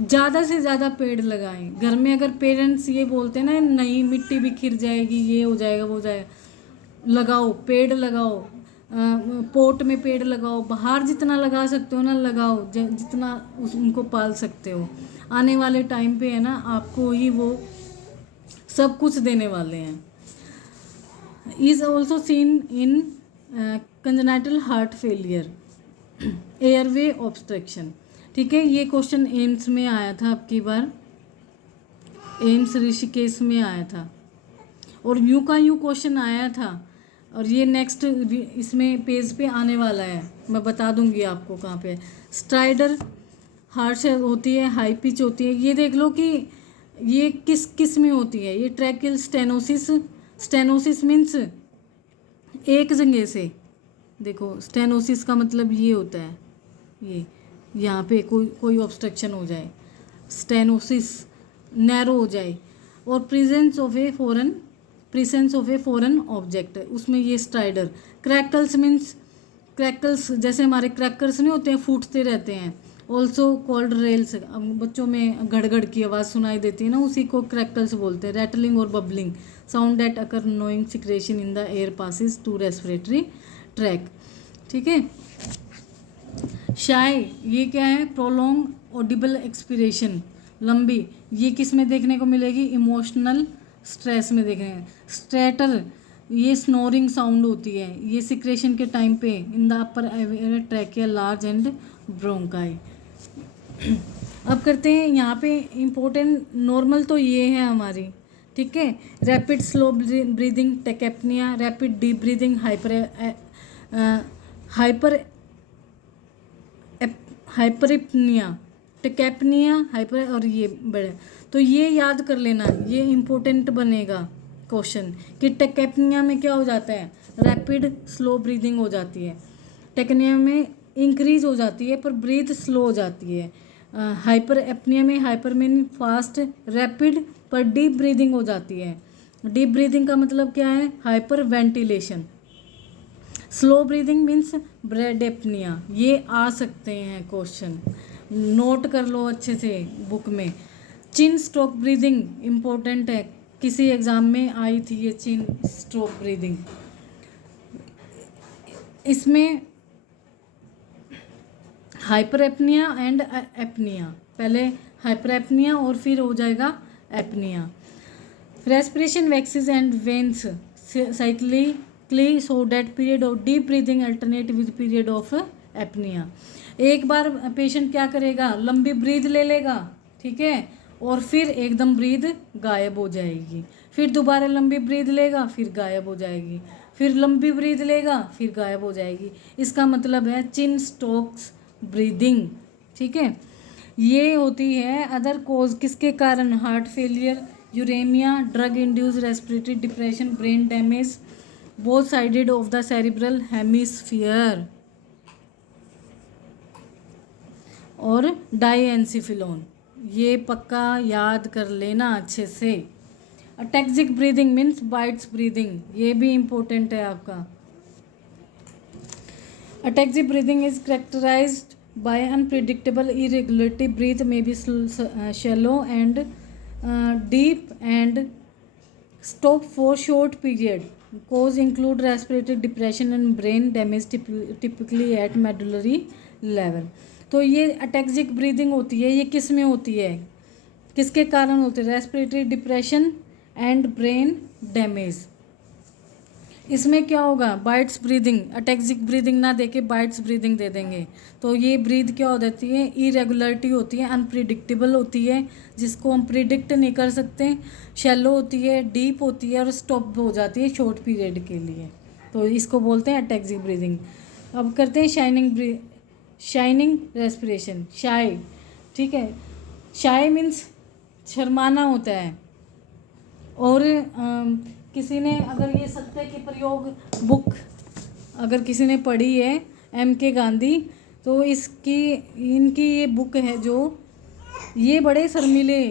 ज़्यादा से ज़्यादा पेड़ लगाएं घर में। अगर पेरेंट्स ये बोलते हैं ना नहीं मिट्टी बिखर जाएगी, ये हो जाएगा वो हो जाएगा, लगाओ पेड़ लगाओ, पोट में पेड़ लगाओ, बाहर जितना लगा सकते हो ना लगाओ, जितना उनको पाल सकते हो। आने वाले टाइम पे है ना आपको ही वो सब कुछ देने वाले हैं। Is also seen in congenital heart failure, airway obstruction. ठीक है, ये क्वेश्चन एम्स में आया था, आपकी बार एम्स ऋषिकेश में आया था, और यूं का यूं क्वेश्चन आया था, और ये नेक्स्ट इसमें पेज पे आने वाला है, मैं बता दूंगी आपको कहाँ पे। स्ट्राइडर हार्ट से होती है, हाई पिच होती है। ये देख लो कि ये किस किस में होती है। ये ट्रैकियल स्टेनोसिस, स्टेनोसिस मीन्स एक जगह से, देखो स्टेनोसिस का मतलब ये होता है, ये यहाँ पे कोई ऑब्स्ट्रक्शन हो जाए, स्टेनोसिस नैरो हो जाए, और presence of a foreign object, उसमें ये स्ट्राइडर। क्रैकल्स मीन्स, क्रैकल्स जैसे हमारे क्रैकर्स नहीं होते हैं, फूटते रहते हैं। ऑल्सो कॉल्ड रेल्स, बच्चों में गड़गड़ की आवाज़ सुनाई देती है ना, उसी को क्रैकल्स बोलते हैं। रैटलिंग और bubbling sound that occur knowing secretion in the air passes to respiratory tract. ठीक है। शाय, ये क्या है, प्रोलॉन्ग ऑडिबल एक्सपीरेशन, लंबी। ये किस में देखने को मिलेगी, इमोशनल स्ट्रेस में देखेंगे। स्ट्रेटर, ये स्नोरिंग साउंड होती है, ये सिक्रेशन के टाइम पे in the upper trachea large and bronchi. अब करते हैं यहाँ पे इम्पोर्टेंट। नॉर्मल तो ये है हमारी, ठीक है। Rapid slow breathing tachypnoea, rapid deep breathing hyperpnoea, tachypnoea, hyper, और ये बड़े। तो ये याद कर लेना, ये इम्पोर्टेंट बनेगा क्वेश्चन कि टेकेप्निया में क्या हो जाता है, रैपिड स्लो ब्रीदिंग हो जाती है। टेक्निया में इंक्रीज हो जाती है पर ब्रीथ स्लो हो जाती है। हाइपर एप्निया में, हाइपर मीन फास्ट, रैपिड पर डीप ब्रीदिंग हो जाती है। डीप ब्रीदिंग का मतलब क्या है, hyper ventilation. Slow breathing means bread apnoea. ये आ सकते हैं क्वेश्चन, नोट कर लो अच्छे से बुक में। चिन स्ट्रोक ब्रीदिंग इम्पोर्टेंट है, किसी एग्जाम में आई थी ये चिन स्ट्रोक ब्रीदिंग। इसमें हाइपर एप्निया एंड एप्निया, पहले हाइपर एप्निया और फिर हो जाएगा apnoea. Respiration waxes and veins cyclically so that period of deep breathing alternate with period of apnoea. एक बार पेशेंट क्या करेगा, लंबी ब्रीद ले लेगा, ठीक है, और फिर एकदम ब्रीद गायब हो जाएगी, फिर दोबारा लंबी ब्रीद लेगा, फिर गायब हो जाएगी, फिर लंबी ब्रीद लेगा, फिर गायब हो जाएगी। इसका मतलब है चिन स्ट्रोक्स ब्रीदिंग। ठीक है, ये होती है अदर कोज किसके कारण, heart failure, uremia, drug induce respiratory depression, brain damage both sided of the cerebral hemisphere, और डाईएनसीफिलोन। ये पक्का याद कर लेना अच्छे से। Ataxic breathing means Biot's breathing, ये भी इम्पोर्टेंट है आपका। Ataxic breathing is characterized by unpredictable irregularity. Breath may be shallow and deep and stop for short period. Cause include respiratory depression and brain damage typically at medullary level. तो ये ataxic breathing होती है, ये किस में होती है, किसके कारण होती है, respiratory depression and brain damage. इसमें क्या होगा, बाइट्स ब्रीदिंग, अटैक्सिक ब्रीदिंग ना देके बाइट्स ब्रीदिंग दे देंगे, तो ये ब्रीद क्या हो जाती है, इरेगुलरिटी होती है, अनप्रिडिक्टेबल होती है, जिसको हम प्रिडिक्ट नहीं कर सकते, शैलो होती है, डीप होती है, और स्टॉप हो जाती है शॉर्ट पीरियड के लिए, तो इसको बोलते हैं अटैक्सिक ब्रीदिंग। अब करते हैं शाइनिंग रेस्पिरेशन, शाय। ठीक है, शाय मीन्स शर्माना होता है। और किसी ने अगर ये सत्य के प्रयोग बुक अगर किसी ने पढ़ी है, M.K. गांधी, तो इनकी ये बुक है जो, ये बड़े शर्मीले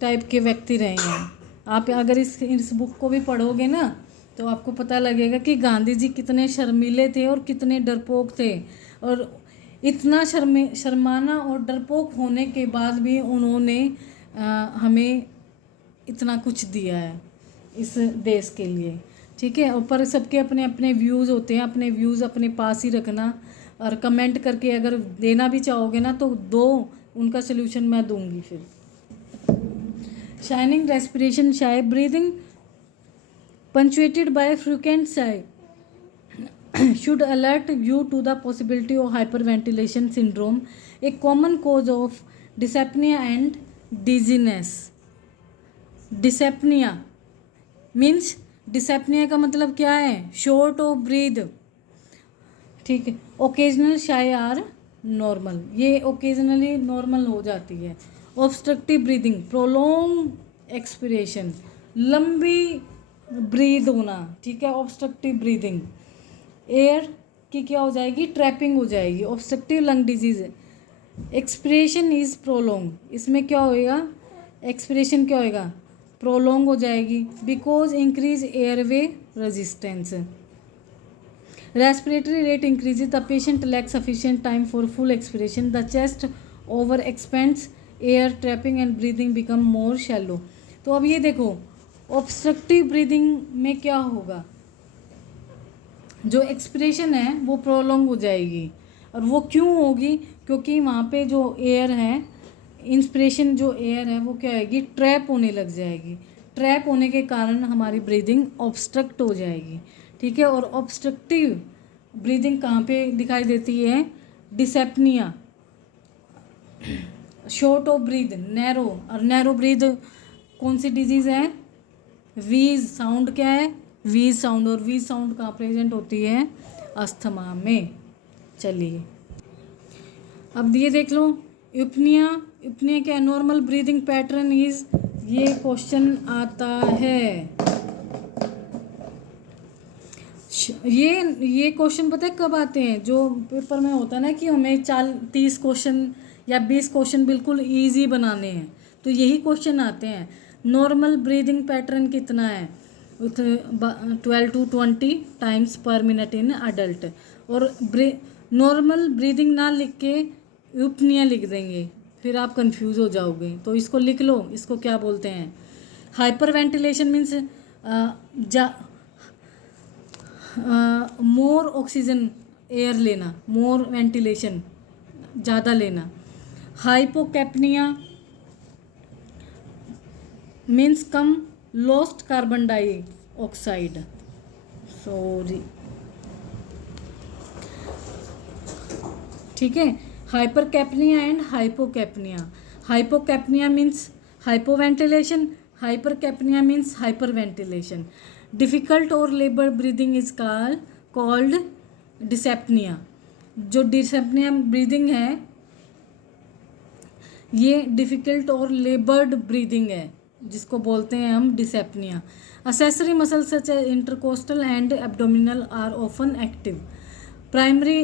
टाइप के व्यक्ति रहे हैं। आप अगर इस बुक को भी पढ़ोगे ना तो आपको पता लगेगा कि गांधी जी कितने शर्मीले थे और कितने डरपोक थे, और इतना शर्माना और डरपोक होने के बाद भी उन्होंने हमें इतना कुछ दिया है इस देश के लिए, ठीक है। ऊपर सबके अपने अपने व्यूज़ होते हैं, अपने व्यूज़ अपने पास ही रखना, और कमेंट करके अगर देना भी चाहोगे ना तो दो, उनका सलूशन मैं दूंगी फिर। शाइनिंग रेस्पिरेशन शाई breathing punctuated by frequent sigh should alert you to the possibility of hyperventilation syndrome, a common cause of dyspnea and dizziness. Dyspnea means dyspnea का मतलब क्या है? शॉर्ट ऑफ ब्रीथ, ठीक है। ओकेजनल शाई आर नॉर्मल, ये occasionally normal हो जाती है। ऑब्स्ट्रक्टिव ब्रीदिंग प्रोलॉन्ग एक्सपिरेशन, लंबी ब्रीद होना, ठीक है। ऑब्स्ट्रक्टिव ब्रीदिंग एयर की क्या हो जाएगी? ट्रैपिंग हो जाएगी। Obstructive lung disease expiration is prolong, इसमें क्या होएगा? एक्सपिरेशन क्या होएगा? प्रोलॉन्ग हो जाएगी because increase airway resistance. Respiratory rate increases, the patient lack sufficient time for full expiration, the chest over expands air trapping and breathing become more shallow. तो अब ये देखो ऑब्स्ट्रक्टिव ब्रीदिंग में क्या होगा? जो एक्सपिरेशन है वो प्रोलॉन्ग हो जाएगी, और वो क्यों होगी? क्योंकि वहाँ पे जो एयर है, इंस्पिरेशन जो एयर है वो क्या होगी? ट्रैप होने लग जाएगी। ट्रैप होने के कारण हमारी ब्रीदिंग ऑब्स्ट्रक्ट हो जाएगी, ठीक है। और ऑब्स्ट्रक्टिव ब्रीदिंग कहाँ पे दिखाई देती है? डिसेप्निया, शॉर्ट ऑफ ब्रीथ, नैरो, और नैरो ब्रीथ कौन सी डिजीज़ है? वीज साउंड क्या है? वीज साउंड, और वीज साउंड कहाँ प्रेजेंट होती है? अस्थमा में। चलिए अब ये देख लो, इप्निया, इप्निया क्या? नॉर्मल ब्रीदिंग पैटर्न इज, ये क्वेश्चन आता है। ये क्वेश्चन पता है कब आते हैं? जो पेपर में होता है ना कि हमें 30 क्वेश्चन या 20 क्वेश्चन बिल्कुल इजी बनाने हैं, तो यही क्वेश्चन आते हैं। नॉर्मल ब्रीदिंग पैटर्न कितना है? 12 to 20 टाइम्स पर मिनट इन अडल्ट। और नॉर्मल ब्रीदिंग ना लिख के यूपनिया लिख देंगे, फिर आप कंफ्यूज हो जाओगे। तो इसको लिख लो, इसको क्या बोलते हैं? Hyper ventilation means more oxygen air लेना, मोर वेंटिलेशन ज़्यादा लेना। हाइपोकैप्निया मीन्स कम लॉस्ट कार्बन डाइऑक्साइड, सॉरी, ठीक है। Hypercapnia and hypocapnia. Hypocapnia means hypoventilation, hypercapnia means hyperventilation. Difficult or labour breathing is called dyspnoea. जो डिसेप्निया ब्रीदिंग है ये difficult or laboured breathing है, जिसको बोलते हैं हम dyspnoea. Accessory muscle such as intercostal and abdominal are often active. Primary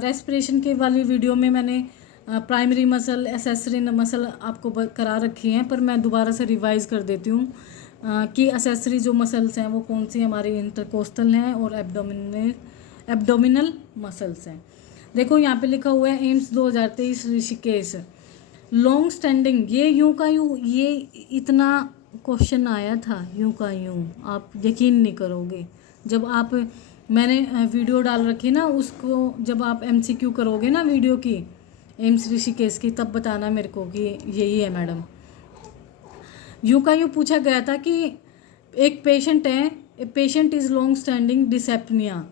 respiration के वाली वीडियो में मैंने प्राइमरी मसल, एसेसरी मसल आपको करा रखी हैं, पर मैं दोबारा से रिवाइज़ कर देती हूँ कि एसेसरी जो मसल्स हैं वो कौन सी हमारी इंटरकोस्टल हैं और एब्डोमिनल मसल्स हैं। देखो यहाँ पे लिखा हुआ है एम्स 2023 ऋषिकेश। लॉन्ग स्टैंडिंग, ये यूं का यूं, ये इतना क्वेश्चन आया था यूं का यूं, आप यकीन नहीं करोगे। जब आप, मैंने वीडियो डाल रखी ना, उसको जब आप MCQ करोगे ना वीडियो की एम्स ऋषिकेश की, तब बताना मेरे को कि यही है मैडम। यूं का यूं पूछा गया था कि एक पेशेंट है, a patient is long standing dyspnoea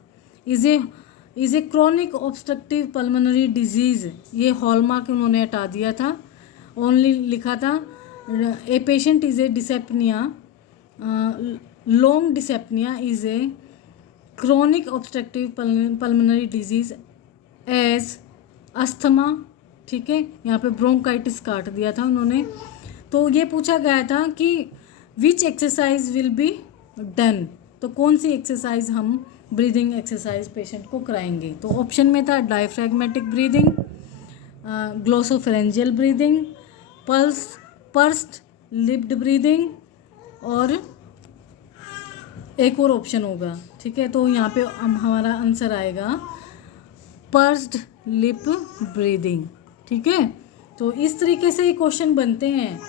is a chronic obstructive pulmonary disease. ये हॉलमार्क उन्होंने हटा दिया था, ओनली लिखा था a patient is a dyspnoea, long dyspnoea is a chronic obstructive pulmonary disease as asthma, ठीक है। यहाँ पे ब्रोंकाइटिस काट दिया था उन्होंने। तो ये पूछा गया था कि विच एक्सरसाइज विल बी डन, तो कौन सी एक्सरसाइज हम ब्रीदिंग एक्सरसाइज पेशेंट को कराएंगे। तो ऑप्शन में था diaphragmatic breathing, glossopharyngeal breathing, pursued lipped breathing और एक और ऑप्शन होगा, ठीक है। तो यहाँ पे हमारा आंसर आएगा पर्स्ड लिप ब्रीदिंग, ठीक है। तो इस तरीके से ही क्वेश्चन बनते हैं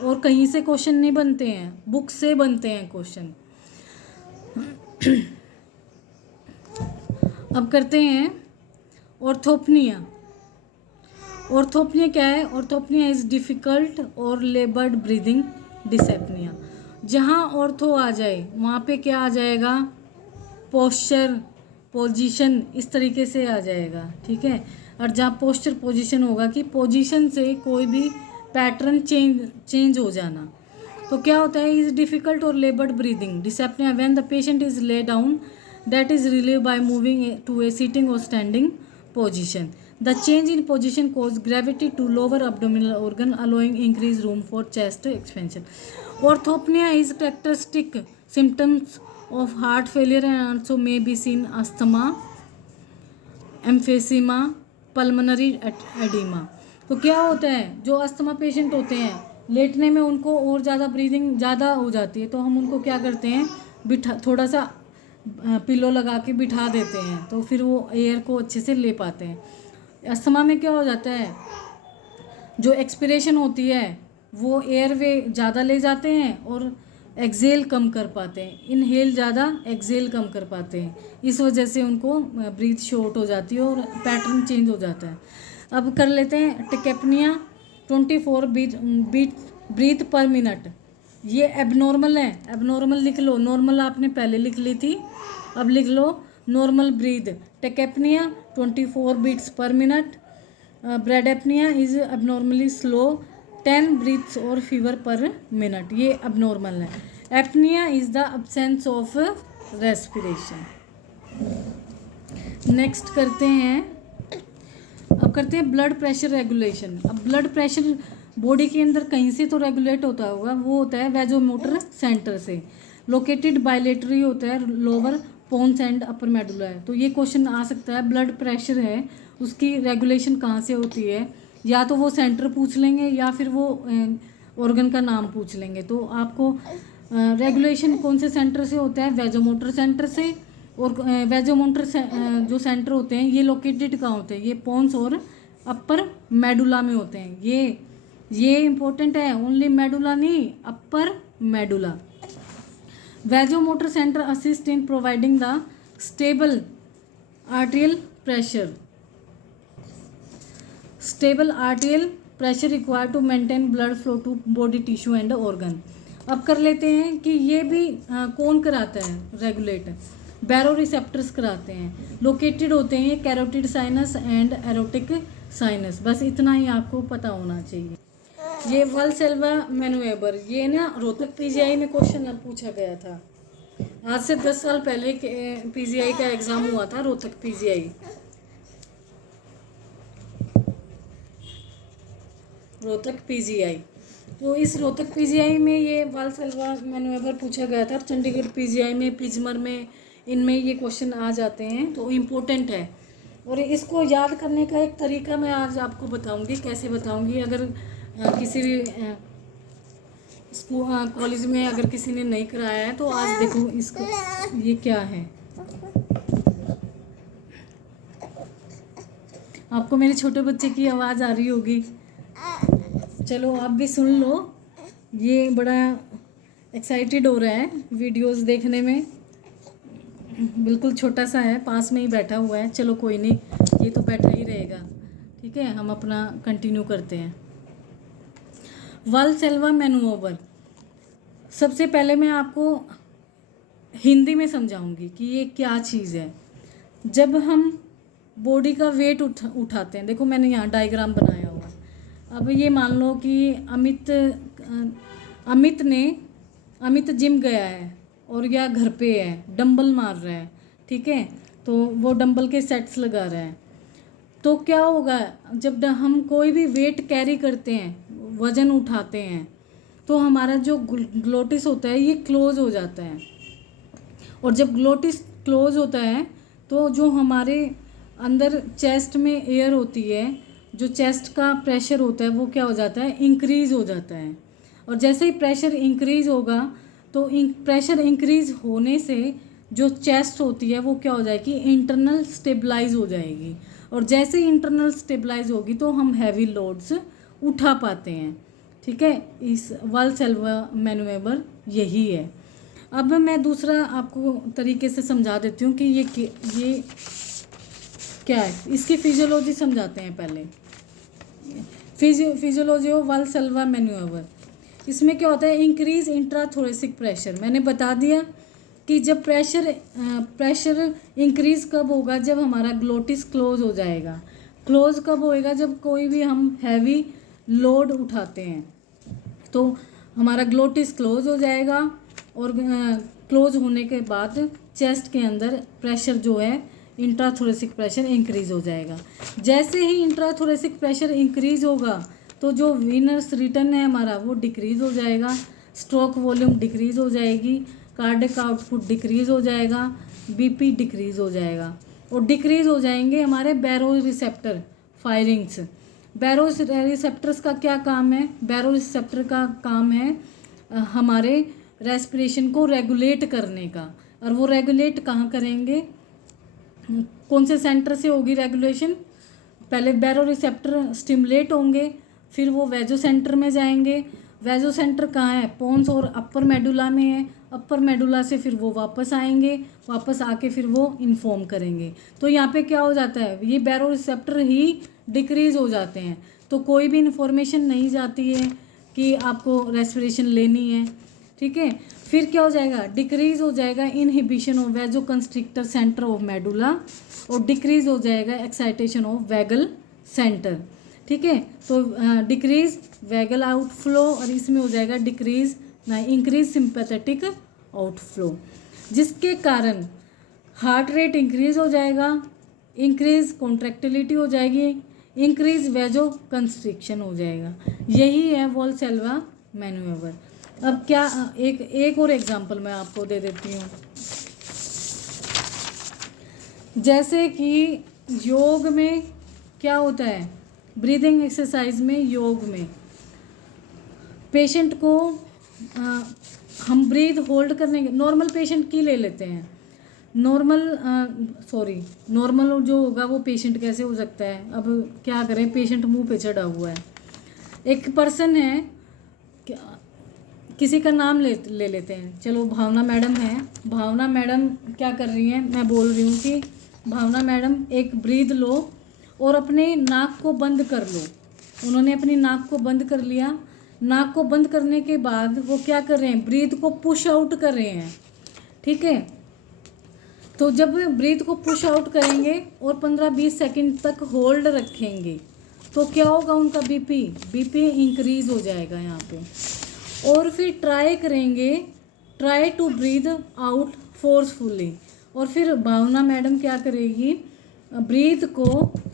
और कहीं से क्वेश्चन नहीं बनते हैं, बुक से बनते हैं क्वेश्चन। अब करते हैं ऑर्थोपनिया। ऑर्थोपनिया क्या है? Orthopnoea is difficult or laboured breathing डिसएपनिया। जहाँ ऑर्थो आ जाए वहाँ पे क्या आ जाएगा? पोस्चर, पोजीशन, इस तरीके से आ जाएगा, ठीक है। और जहाँ पोस्चर पोजीशन होगा कि पोजीशन से कोई भी पैटर्न चेंज हो जाना, तो क्या होता है? Is difficult or laboured breathing dyspnoea when the patient is lay down that is relieved by moving to a sitting or standing position. The change in position causes gravity to lower abdominal organ, allowing increased room for chest expansion. Orthopnea is characteristic symptoms of heart failure and also may be seen asthma, emphysema, pulmonary edema. तो क्या होता है? जो asthma patient होते हैं लेटने में उनको और ज़्यादा ब्रीदिंग ज़्यादा हो जाती है, तो हम उनको क्या करते हैं? थोड़ा सा पिलो लगा के बिठा देते हैं, तो फिर वो एयर को अच्छे से ले पाते हैं। अस्थमा में क्या हो जाता है? जो एक्सपिरेशन होती है वो एयर वे ज़्यादा ले जाते हैं और एक्सेल कम कर पाते हैं, इनहेल ज़्यादा एक्सेल कम कर पाते हैं, इस वजह से उनको ब्रीथ शॉर्ट हो जाती है और पैटर्न चेंज हो जाता है। अब कर लेते हैं टिकेपनिया। 24 ब्रीथ पर मिनट, ये एबनॉर्मल है। एबनॉर्मल लिख लो, नॉर्मल आपने पहले लिख ली थी, अब लिख लो normal breath. Tachypnoea 24 beats per minute. Bradypnoea is abnormally slow 10 breaths or fewer per minute, ये एबनॉर्मल है। Apnoea is the absence of respiration. Next करते हैं, अब करते हैं ब्लड प्रेशर रेगुलेशन। अब ब्लड प्रेशर बॉडी के अंदर कहीं से तो रेगुलेट होता होगा, वो होता है वैजोमोटर सेंटर से। लोकेटेड बायलेटरी होता है lower pons and upper medulla है। तो ये क्वेश्चन आ सकता है, ब्लड प्रेशर है उसकी रेगुलेशन कहाँ से होती है? या तो वो सेंटर पूछ लेंगे या फिर वो ऑर्गन का नाम पूछ लेंगे। तो आपको रेगुलेशन कौन से सेंटर से होता है? वैजोमोटर सेंटर से। और वैजोमोटर जो सेंटर होते हैं ये लोकेटेड कहाँ होते हैं? ये पोन्स और अपर मेडुला में होते हैं। ये इम्पोर्टेंट है, ओनली मेडुला नहीं, upper medulla. Vasomotor centre assist in providing the stable arterial pressure. Stable arterial pressure required to maintain blood flow to body tissue and organ. अब कर लेते हैं कि ये भी कौन कराता है रेगुलेट? बैरो रिसेप्टर्स कराते हैं। लोकेटेड होते हैं carotid sinus and aortic sinus. बस इतना ही आपको पता होना चाहिए। ये वाल्सेल्वा मैनुएबर, ये ना रोहतक पीजीआई में क्वेश्चन पूछा गया था। आज से 10 साल पहले पीजीआई का एग्ज़ाम हुआ था, रोहतक पीजीआई। रोहतक पीजीआई, तो इस रोहतक पीजीआई में ये वाल्सेल्वा मैनुएबर पूछा गया था। चंडीगढ़ पीजीआई में, पिजमर में, इनमें ये क्वेश्चन आ जाते हैं, तो इम्पोर्टेंट है। और इसको याद करने का एक तरीका मैं आज आपको बताऊंगी, कैसे बताऊंगी। अगर किसी भी स्कूल कॉलेज में अगर किसी ने नहीं कराया है तो आज देखो इसको, ये क्या है। आपको मेरे छोटे बच्चे की आवाज़ आ रही होगी, चलो आप भी सुन लो। ये बड़ा एक्साइटेड हो रहा है वीडियोस देखने में, बिल्कुल छोटा सा है, पास में ही बैठा हुआ है। चलो कोई नहीं, ये तो बैठा ही रहेगा, ठीक है। हम अपना कंटिन्यू करते हैं। वाल्सेल्वा मैनुओवर, सबसे पहले मैं आपको हिंदी में समझाऊंगी कि ये क्या चीज़ है। जब हम बॉडी का वेट उठाते हैं, देखो मैंने यहाँ डायग्राम बनाया हुआ है। अब ये मान लो कि अमित जिम गया है और या घर पे है, डंबल मार रहा है, ठीक है। तो वो डंबल के सेट्स लगा रहा है। तो क्या होगा, जब हम कोई भी वेट कैरी करते हैं, वज़न उठाते हैं, तो हमारा जो ग्लोटिस होता है ये क्लोज हो जाता है। और जब ग्लोटिस क्लोज होता है तो जो हमारे अंदर चेस्ट में एयर होती है, जो चेस्ट का प्रेशर होता है वो क्या हो जाता है? इंक्रीज़ हो जाता है। और जैसे ही प्रेशर इंक्रीज होगा तो प्रेशर इंक्रीज होने से जो चेस्ट होती है वो क्या हो जाएगी, इंटरनल स्टेबलाइज हो जाएगी। और जैसे ही इंटरनल स्टेबलाइज होगी तो हम हैवी लोड्स उठा पाते हैं। ठीक है, इस वाल्सेल्वा मैन्यूवर यही है। अब मैं दूसरा आपको तरीके से समझा देती हूँ कि ये क्या है, इसकी फिजियोलॉजी समझाते हैं पहले। फिजियोलॉजी ऑफ वाल्सेल्वा मैन्यूवर, इसमें क्या होता है, इंक्रीज इंट्राथोरेसिक प्रेशर। मैंने बता दिया कि जब प्रेशर इंक्रीज कब होगा, जब हमारा ग्लोटिस क्लोज हो जाएगा। क्लोज कब होएगा, जब कोई भी हम हैवी लोड उठाते हैं तो हमारा ग्लोटिस क्लोज हो जाएगा। और क्लोज होने के बाद चेस्ट के अंदर प्रेशर जो है, इंट्राथोरेसिक प्रेशर इंक्रीज हो जाएगा। जैसे ही इंट्राथोरेसिक प्रेशर इंक्रीज होगा तो जो वीनस रिटर्न है हमारा वो डिक्रीज हो जाएगा, स्ट्रोक वॉल्यूम डिक्रीज हो जाएगी, कार्डियक आउटपुट डिक्रीज हो जाएगा, बीपी डिक्रीज हो जाएगा। और डिक्रीज हो जाएंगे हमारे बैरो रिसेप्टर फायरिंग्स। बैरो रिसेप्टर्स का क्या काम है, बैरो रिसेप्टर का काम है हमारे रेस्पिरेशन को रेगुलेट करने का। और वो रेगुलेट कहाँ करेंगे, कौन से सेंटर से होगी रेगुलेशन, पहले बैरो रिसेप्टर स्टिमुलेट होंगे, फिर वो वेजो सेंटर में जाएंगे। वेजो सेंटर कहाँ है, पोन्स और अपर मेडुला में है। अपर मेडुला से फिर वो वापस आएंगे, वापस आके फिर वो इन्फॉर्म करेंगे। तो यहाँ पे क्या हो जाता है, ये बैरो रिसेप्टर ही डिक्रीज हो जाते हैं, तो कोई भी इन्फॉर्मेशन नहीं जाती है कि आपको रेस्पिरेशन लेनी है। ठीक है, फिर क्या हो जाएगा, डिक्रीज हो जाएगा inhibition of vasoconstrictor centre of medulla, और डिक्रीज हो जाएगा एक्साइटेशन ऑफ वैगल सेंटर। ठीक है, तो डिक्रीज वैगल आउटफ्लो, और इसमें हो जाएगा डिक्रीज इंक्रीज सिंपैथेटिक आउटफ्लो, जिसके कारण हार्ट रेट इंक्रीज हो जाएगा, इंक्रीज कॉन्ट्रैक्टिलिटी हो जाएगी, इंक्रीज वेजो कंस्ट्रिक्शन हो जाएगा। यही है वाल्सेल्वा मैन्यूवर। अब क्या एक और एग्जांपल मैं आपको दे देती हूँ। जैसे कि योग में क्या होता है, ब्रीदिंग एक्सरसाइज में, योग में पेशेंट को हम ब्रीथ होल्ड करने, नॉर्मल पेशेंट की ले लेते हैं। नॉर्मल जो होगा वो पेशेंट कैसे हो सकता है, अब क्या करें, पेशेंट मुंह पे चढ़ा हुआ है। एक पर्सन है, किसी का नाम ले लेते हैं, चलो भावना मैडम है। भावना मैडम क्या कर रही हैं, मैं बोल रही हूँ कि भावना मैडम एक ब्रीथ लो और अपने नाक को बंद कर लो। उन्होंने अपनी नाक को बंद कर लिया। नाक को बंद करने के बाद वो क्या कर रहे हैं, ब्रीथ को पुश आउट कर रहे हैं। ठीक है, तो जब ब्रीथ को पुश आउट करेंगे और 15-20 सेकंड तक होल्ड रखेंगे तो क्या होगा, उनका बीपी इंक्रीज हो जाएगा यहाँ पे। और फिर ट्राई करेंगे, try to breathe out forcefully. और फिर भावना मैडम क्या करेगी, ब्रीथ को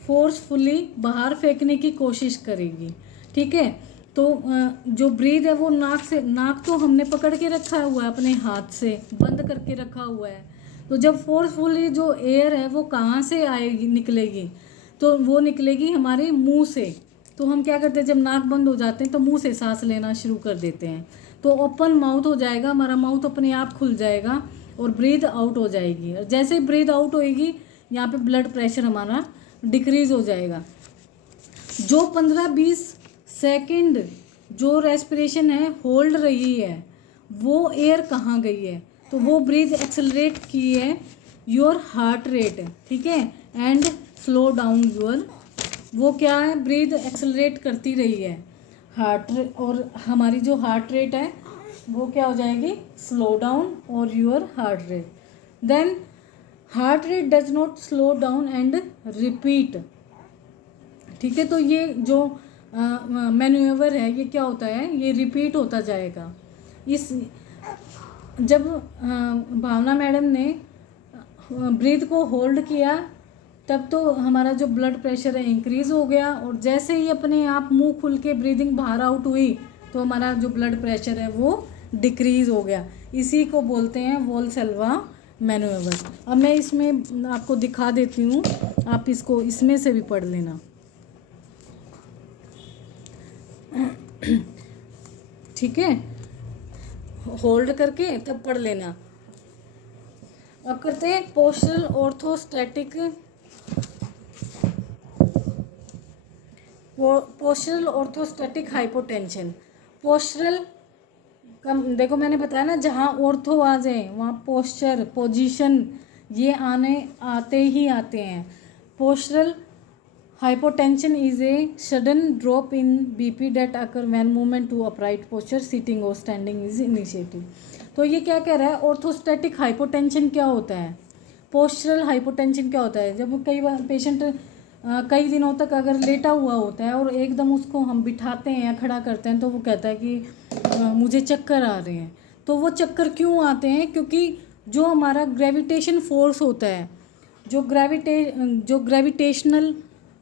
फोर्सफुली बाहर फेंकने की कोशिश करेगी। ठीक है, तो जो ब्रीथ है वो नाक तो हमने पकड़ के रखा हुआ है, अपने हाथ से बंद करके रखा हुआ है। तो जब फोर्सफुली जो एयर है वो कहाँ से आएगी, निकलेगी, तो वो निकलेगी हमारे मुंह से। तो हम क्या करते हैं, जब नाक बंद हो जाते हैं तो मुंह से सांस लेना शुरू कर देते हैं, तो ओपन माउथ हो जाएगा, हमारा माउथ अपने आप खुल जाएगा और ब्रीथ आउट हो जाएगी। और जैसे ही ब्रीथ आउट होएगी यहाँ पे ब्लड प्रेशर हमारा डिक्रीज हो जाएगा। जो 15-20 सेकंड जो रेस्पिरेशन है होल्ड रही है, वो एयर कहाँ गई है, तो वो ब्रीथ एक्सेलरेट की है योर हार्ट रेट। ठीक है, एंड स्लो डाउन योर, वो क्या है, ब्रीथ एक्सेलरेट करती रही है हार्ट रेट, और हमारी जो हार्ट रेट है वो क्या हो जाएगी, स्लो डाउन और your heart rate. Then heart rate does not slow down and repeat. ठीक है, तो ये जो मैन्यूवर है ये क्या होता है, ये रिपीट होता जाएगा। इस जब भावना मैडम ने ब्रीथ को होल्ड किया तब तो हमारा जो ब्लड प्रेशर है इंक्रीज हो गया, और जैसे ही अपने आप मुंह खुल के ब्रीदिंग बाहर आउट हुई तो हमारा जो ब्लड प्रेशर है वो डिक्रीज हो गया। इसी को बोलते हैं वाल्सेल्वा मैन्यूवर। अब मैं इसमें आपको दिखा देती हूँ, आप इसको इसमें से भी पढ़ लेना। ठीक ठीक है, होल्ड करके तब पढ़ लेना। अब करते हैं postural orthostatic, postural orthostatic hypotension. Postural का देखो मैंने बताया ना, जहाँ ऑर्थो आ जाए वहाँ पोस्चर, पोजीशन ये आते ही आते हैं। Postural hypotension is a sudden drop in BP that occur when movement to upright posture, sitting or standing is initiated। तो ये क्या कह रहा है, ऑर्थोस्टैटिक हाइपोटेंशन क्या होता है, पोस्चरल हाइपोटेंशन क्या होता है। जब कई बार पेशेंट कई दिनों तक अगर लेटा हुआ होता है और एकदम उसको हम बिठाते हैं या खड़ा करते हैं तो वो कहता है कि मुझे चक्कर आ रहे हैं। तो वो चक्कर क्यों आते हैं, क्योंकि जो हमारा ग्रेविटेशन फोर्स होता है, जो ग्रेविटेशनल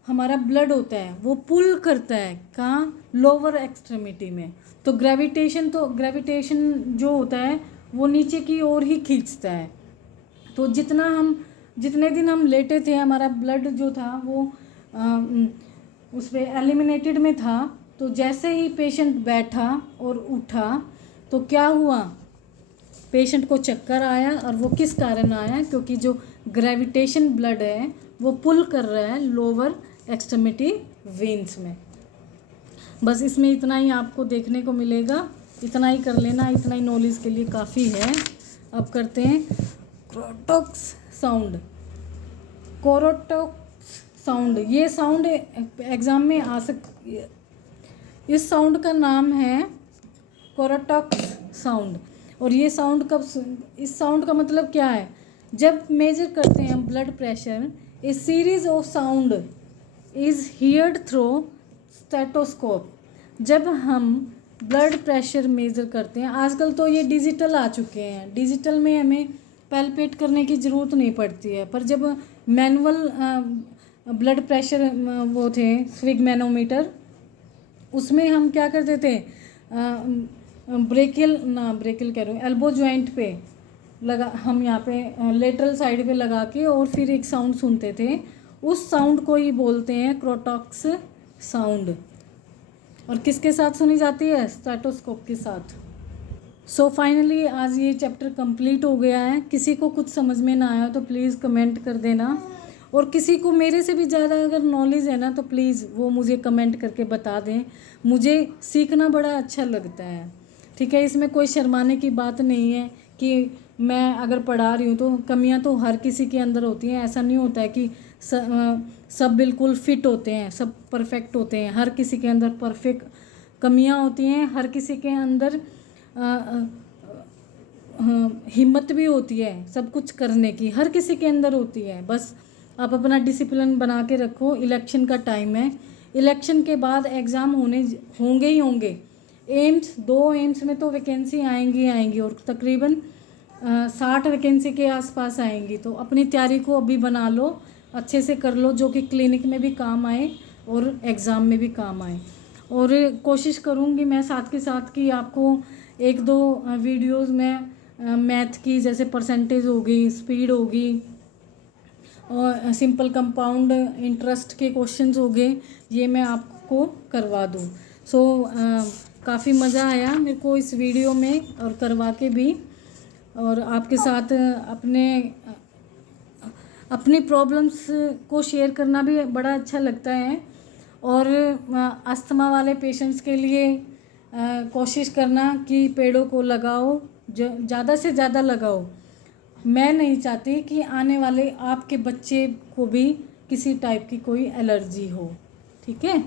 हमारा ब्लड होता है वो पुल करता है कहाँ, लोअर एक्सट्रीमिटी में। तो ग्रेविटेशन जो होता है वो नीचे की ओर ही खींचता है। तो जितने दिन हम लेटे थे हमारा ब्लड जो था वो उस पर एलिमिनेटेड में था। तो जैसे ही पेशेंट बैठा और उठा तो क्या हुआ, पेशेंट को चक्कर आया। और वो किस कारण आया, क्योंकि जो ग्रेविटेशन ब्लड है वो पुल कर रहा है लोअर एक्सट्रीमिटी वेन्स में। बस इसमें इतना ही आपको देखने को मिलेगा, इतना ही कर लेना, इतना ही नॉलेज के लिए काफ़ी है। अब करते हैं क्रोटॉक्स साउंड। कोरोटॉक्स साउंड, ये साउंड एग्ज़ाम में आ सकती है। इस साउंड का नाम है कोरोटॉक्स साउंड। और ये साउंड इस साउंड का मतलब क्या है, जब मेजर करते हैं हम blood pressure, A series of sound is heard through stethoscope. जब हम ब्लड प्रेशर मेज़र करते हैं, आजकल तो ये डिजिटल आ चुके हैं, डिजिटल में हमें पैल्पेट करने की ज़रूरत नहीं पड़ती है। पर जब मैनुअल ब्लड प्रेशर वो थे स्विग मैनोमीटर, उसमें हम क्या करते थे, ब्रेकिल कह रहे हूँ, एल्बो जॉइंट पे लगा, हम यहाँ पे लेटरल साइड पे लगा के और फिर एक साउंड सुनते थे। उस साउंड को ही बोलते हैं क्रोटॉक्स साउंड। और किसके साथ सुनी जाती है, स्टेटोस्कोप के साथ। सो फाइनली आज ये चैप्टर कंप्लीट हो गया है। किसी को कुछ समझ में ना आया तो प्लीज़ कमेंट कर देना, और किसी को मेरे से भी ज़्यादा अगर नॉलेज है ना तो प्लीज़ वो मुझे कमेंट करके बता दें। मुझे सीखना बड़ा अच्छा लगता है, ठीक है। इसमें कोई शर्माने की बात नहीं है कि मैं अगर पढ़ा रही हूँ तो कमियाँ तो हर किसी के अंदर होती हैं। ऐसा नहीं होता है कि सब बिल्कुल फिट होते हैं, सब परफेक्ट होते हैं। हर किसी के अंदर परफेक्ट कमियाँ होती हैं, हर किसी के अंदर हिम्मत भी होती है सब कुछ करने की, हर किसी के अंदर होती है। बस आप अपना डिसिप्लिन बना के रखो। इलेक्शन का टाइम है, इलेक्शन के बाद एग्ज़ाम होंगे ही होंगे। दो एम्स में तो वैकेंसी आएंगी और तकरीबन 60 वैकेंसी के आसपास आएंगी। तो अपनी तैयारी को अभी बना लो, अच्छे से कर लो, जो कि क्लिनिक में भी काम आए और एग्ज़ाम में भी काम आए। और कोशिश करूँगी मैं साथ के साथ कि आपको 1-2 वीडियोज़ में मैथ की, जैसे परसेंटेज होगी, स्पीड होगी और सिंपल कंपाउंड इंटरेस्ट के क्वेश्चंस हो गए, ये मैं आपको करवा दूँ। काफ़ी मज़ा आया मेरे को इस वीडियो में और करवा के भी, और आपके साथ अपनी प्रॉब्लम्स को शेयर करना भी बड़ा अच्छा लगता है। और अस्थमा वाले पेशेंट्स के लिए कोशिश करना कि पेड़ों को लगाओ, ज़्यादा से ज़्यादा लगाओ। मैं नहीं चाहती कि आने वाले आपके बच्चे को भी किसी टाइप की कोई एलर्जी हो, ठीक है।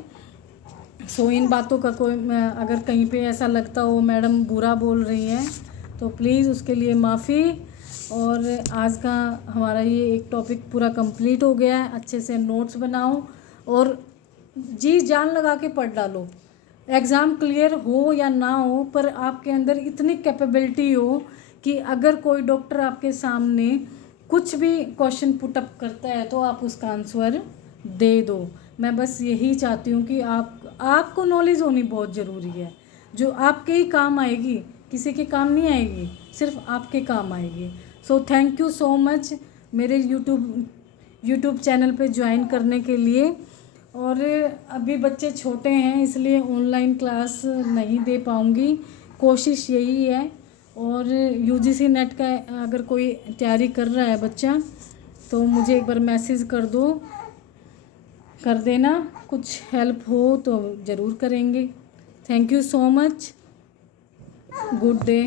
इन बातों का कोई अगर कहीं पे ऐसा लगता हो मैडम बुरा बोल रही हैं तो प्लीज़ उसके लिए माफ़ी। और आज का हमारा ये एक टॉपिक पूरा कंप्लीट हो गया है। अच्छे से नोट्स बनाओ और जी जान लगा के पढ़ डालो। एग्ज़ाम क्लियर हो या ना हो, पर आपके अंदर इतनी कैपेबिलिटी हो कि अगर कोई डॉक्टर आपके सामने कुछ भी क्वेश्चन पुटअप करता है तो आप उसका आंसर दे दो। मैं बस यही चाहती हूँ कि आपको नॉलेज होनी बहुत ज़रूरी है, जो आपके ही काम आएगी, किसी के काम नहीं आएगी, सिर्फ आपके काम आएगी। थैंक यू सो मच मेरे यूट्यूब चैनल पे ज्वाइन करने के लिए। और अभी बच्चे छोटे हैं इसलिए ऑनलाइन क्लास नहीं दे पाऊँगी, कोशिश यही है। और यूजीसी नेट का अगर कोई तैयारी कर रहा है बच्चा तो मुझे एक बार मैसेज कर देना, कुछ हेल्प हो तो ज़रूर करेंगे। Thank you so much, good day.